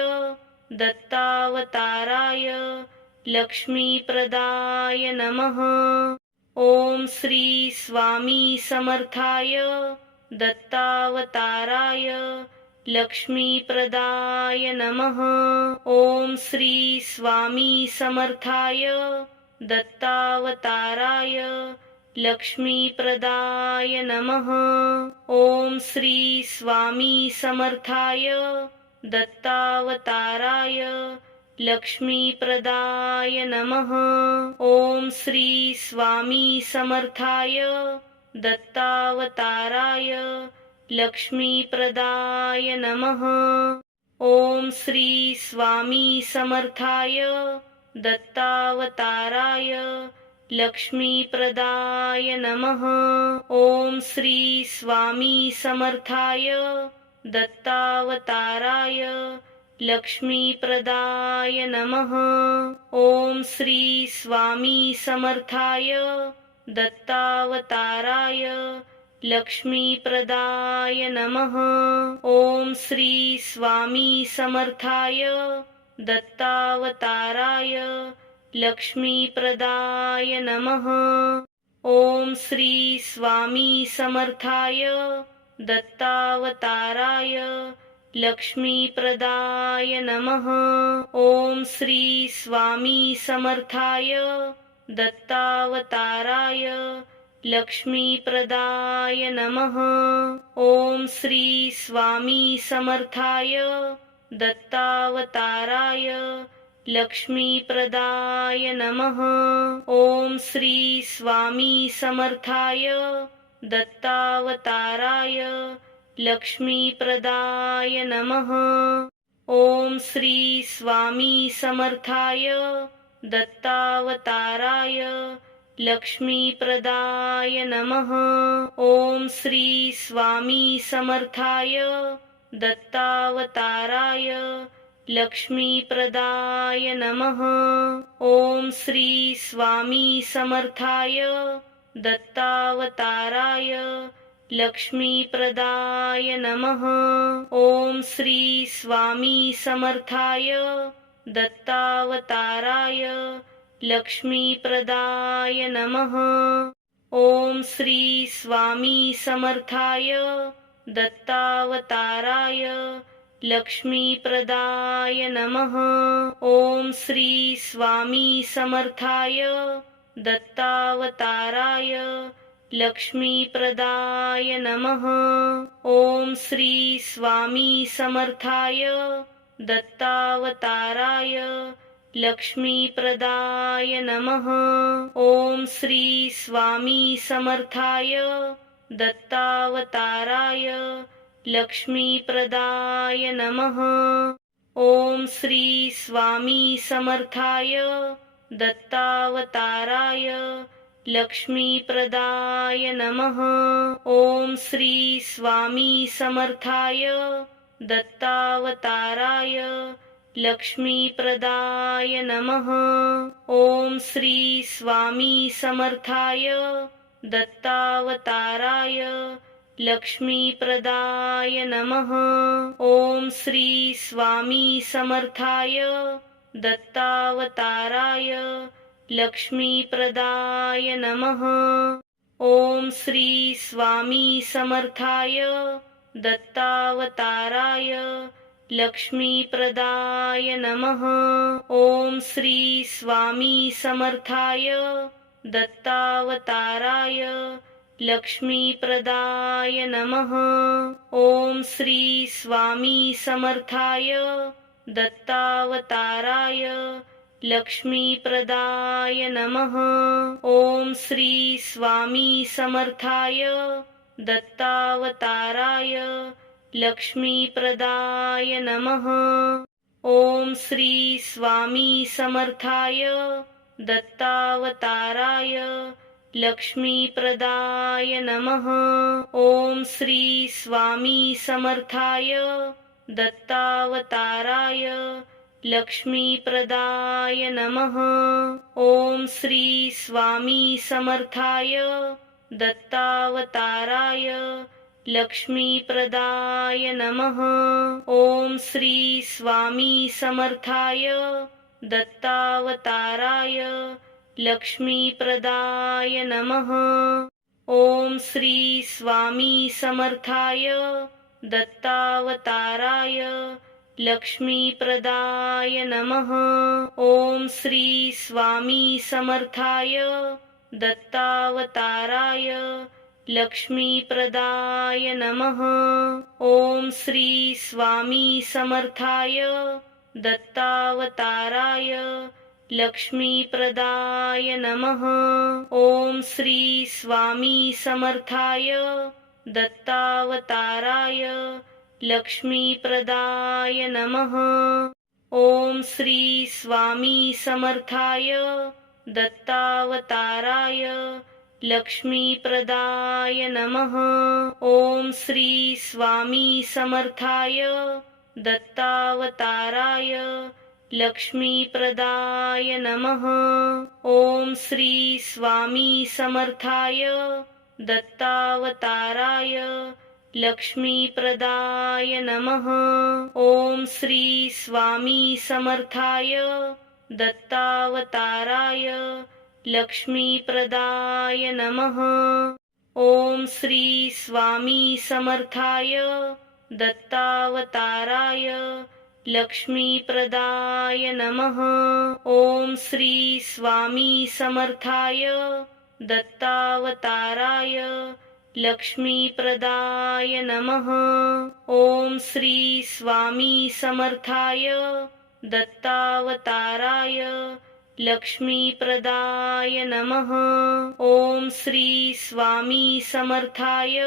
दत्तावताराय लक्ष्मीप्रदाय नमः। ओम श्री स्वामी समर्थाय दत्तावताराय लक्ष्मीप्रदाय नमः। ओम श्री स्वामी समर्थाय दत्तावताराय लक्ष्मीप्रदाय नमः। ओम श्री स्वामी समर्थाय दत्तावताराय लक्ष्मीप्रदाय नमः। ओम श्री स्वामी समर्थाय दत्तावताराय लक्ष्मीप्रदाय नमः। ओम श्री स्वामी समर्थाय दत्तावताराय लक्ष्मीप्रदाय नमः। ओम श्री स्वामी समर्थाय दत्तावताराय लक्ष्मीप्रदाय नमः। ओम श्री स्वामी समर्थाय दत्तावताराय लक्ष्मीप्रदाय नमः। ओम श्री स्वामी समर्थाय दत्तावताराय लक्ष्मीप्रदाय नमः। ओम श्री स्वामी समर्थाय दत्तावताराय लक्ष्मीप्रदाय नमः। ओम श्री स्वामी समर्थाय दत्तावताराय लक्ष्मीप्रदाय नमः। ओम श्री स्वामी समर्थाय दत्तावताराय लक्ष्मीप्रदाय नमः। ओम श्री स्वामी समर्थाय दत्तावताराय लक्ष्मीप्रदाय नमः। ओम श्री स्वामी समर्थाय दत्तावताराय लक्ष्मीप्रदाय नमः। ओम श्री स्वामी समर्थाय दत्तावताराय लक्ष्मीप्रदाय नमः। ओम श्री स्वामी समर्थाय दत्तावताराय लक्ष्मीप्रदाय नमः। ओम श्री स्वामी समर्थाय दत्तावताराय लक्ष्मीप्रदाय नमः। ओम श्री स्वामी समर्थाय दत्तावताराय लक्ष्मीप्रदाय नमः। ओम श्री स्वामी समर्थाय दत्तावताराय लक्ष्मीप्रदाय नमः। ओम श्री स्वामी समर्थाय दत्तावताराय लक्ष्मीप्रदाय नमः। ओम श्री स्वामी समर्थाय दत्तावताराय लक्ष्मीप्रदाय नमः। ओम श्री स्वामी समर्थाय दत्तावताराय लक्ष्मीप्रदाय नमः। ओम श्री स्वामी समर्थाय दत्तावताराय लक्ष्मीप्रदाय नमः। ओम श्री स्वामी समर्थाय दत्तावताराय लक्ष्मीप्रदाय नमः। ओम श्री स्वामी समर्थाय दत्तावताराय लक्ष्मीप्रदाय नमः। ओम श्री स्वामी समर्थाय दत्तावताराय लक्ष्मीप्रदाय नमः। ओम श्री स्वामी समर्थाय दत्तावताराय लक्ष्मीप्रदाय नमः। ओम श्री स्वामी समर्थाय दत्तावताराय लक्ष्मीप्रदाय नमः। ओम श्री स्वामी समर्थाय दत्तावताराय लक्ष्मीप्रदाय नमः। ओम श्री स्वामी समर्थाय दत्तावताराय लक्ष्मीप्रदाय नमः। ओम श्री स्वामी समर्थाय दत्तावताराय लक्ष्मीप्रदाय नमः। ओम श्री स्वामी समर्थाय दत्तावताराय लक्ष्मीप्रदाय नमः। ओम श्री स्वामी समर्थाय दत्तावताराय लक्ष्मीप्रदाय नमः। ओम श्री स्वामी समर्थाय दत्तावताराय लक्ष्मीप्रदाय नमः। ओम श्री स्वामी समर्थाय दत्तावताराय लक्ष्मीप्रदाय नमः। ओम श्री स्वामी समर्थाय दत्तावताराय लक्ष्मीप्रदाय नमः। ओम श्री स्वामी समर्थाय दत्तावताराय लक्ष्मीप्रदाय नमः। ओम श्री स्वामी समर्थाय दत्तावताराय लक्ष्मीप्रदाय नमः। ओम श्री स्वामी समर्थाय दत्तावताराय लक्ष्मीप्रदाय नमः। ओम श्री स्वामी समर्थाय दत्तावताराय लक्ष्मीप्रदाय नमः। ओम श्री स्वामी समर्थाय दत्तावताराय लक्ष्मीप्रदाय नमः। ओम श्री स्वामी समर्थाय दत्तावताराय लक्ष्मीप्रदाय नमः। ओम श्री स्वामी समर्थाय दत्तावताराय लक्ष्मीप्रदाय नमः। ओम श्री स्वामी समर्थाय दत्तावताराय लक्ष्मीप्रदाय नमः। ओम श्री स्वामी समर्थाय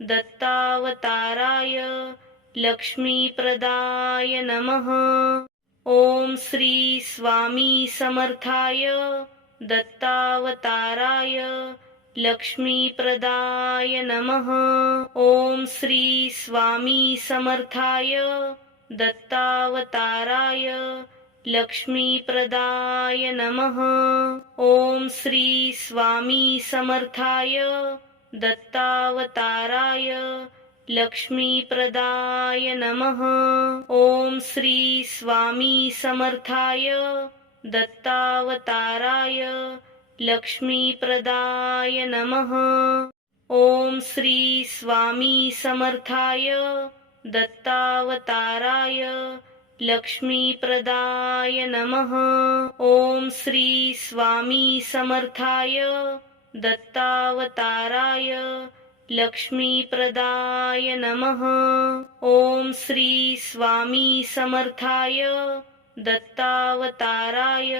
दत्तावताराय लक्ष्मीप्रदाय नमः। ओम श्री स्वामी समर्थाय दत्तावताराय लक्ष्मीप्रदाय नमः। ओम श्री स्वामी समर्थाय दत्तावताराय लक्ष्मीप्रदाय नमः। ओम श्री स्वामी समर्थाय दत्तावताराय लक्ष्मीप्रदाय नमः। ओम श्री स्वामी समर्थाय दत्तावताराय लक्ष्मीप्रदाय नमः। ओम श्री स्वामी समर्थाय दत्तावताराय लक्ष्मीप्रदाय नमः। ओम श्री स्वामी समर्थाय दत्तावताराय लक्ष्मीप्रदाय नमः। ओम श्री स्वामी समर्थाय दत्तावताराय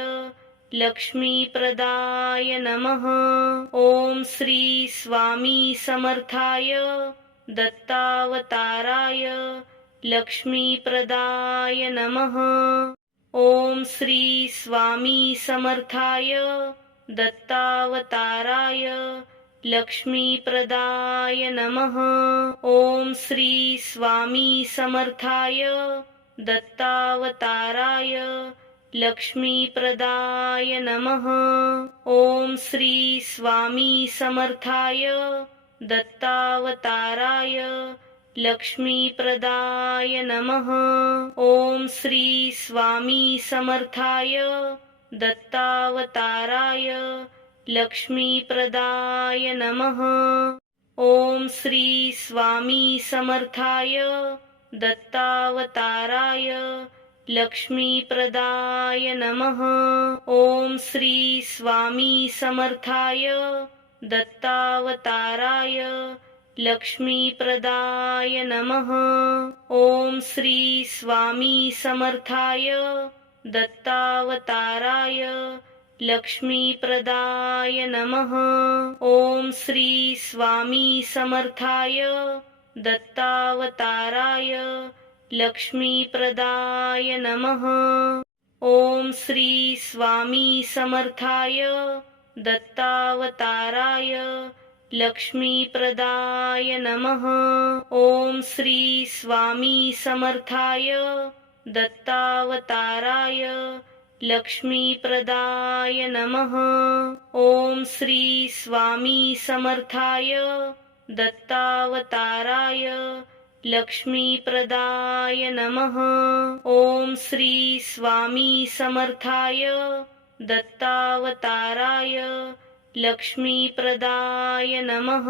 लक्ष्मीप्रदाय नमः। ओम श्री स्वामी समर्थाय दत्तावताराय लक्ष्मीप्रदाय नमः। ओम श्री स्वामी समर्थाय दत्तावताराय लक्ष्मीप्रदाय नमः। ओम श्री स्वामी समर्थाय दत्तावताराय लक्ष्मीप्रदाय नमः। ओम श्री स्वामी समर्थाय दत्तावताराय लक्ष्मीप्रदाय नमः। ओम श्री स्वामी समर्थाय दत्तावताराय लक्ष्मीप्रदाय नमः। ओम श्री स्वामी समर्थाय दत्तावताराय लक्ष्मीप्रदाय नमः। ओम श्री स्वामी समर्थाय दत्तावताराय लक्ष्मीप्रदाय नमः। ओम श्री स्वामी समर्थाय दत्तावताराय लक्ष्मीप्रदाय नमः। ओम श्री स्वामी समर्थाय दत्तावताराय लक्ष्मीप्रदाय नमः। ओम श्री स्वामी समर्थाय दत्तावताराय लक्ष्मीप्रदाय नमः। ओम श्री स्वामी समर्थाय दत्तावताराय लक्ष्मीप्रदाय नमः। ओम श्री स्वामी समर्थाय दत्तावताराय लक्ष्मीप्रदाय नमः। ओम श्री स्वामी समर्थाय दत्तावताराय लक्ष्मीप्रदाय नमः।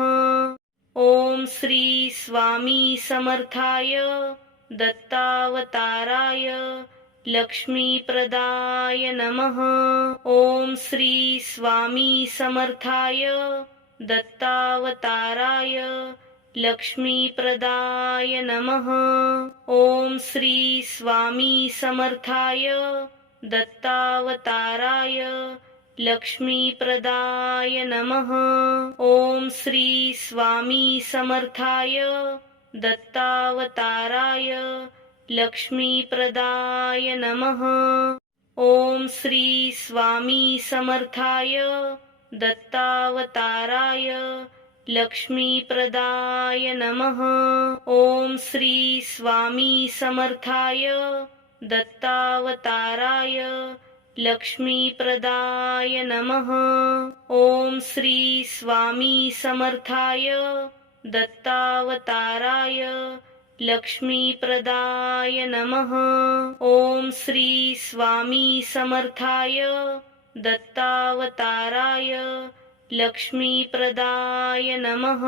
ओम श्री स्वामी समर्थाय दत्तावताराय लक्ष्मीप्रदाय नमः। ओम श्री स्वामी समर्थाय दत्तावताराय लक्ष्मीप्रदाय नमः। ओम श्री स्वामी समर्थाय दत्तावताराय लक्ष्मीप्रदाय नमः। ओम श्री स्वामी समर्थाय दत्तावताराय लक्ष्मीप्रदाय नमः। ओम श्री स्वामी समर्थाय दत्तावताराय लक्ष्मीप्रदाय नमः। ओम श्री स्वामी समर्थाय दत्तावताराय लक्ष्मीप्रदाय नमः। ओम श्री स्वामी समर्थाय दत्तावताराय लक्ष्मीप्रदाय नमः। ओम श्री स्वामी समर्थाय दत्तावताराय लक्ष्मीप्रदाय नमः।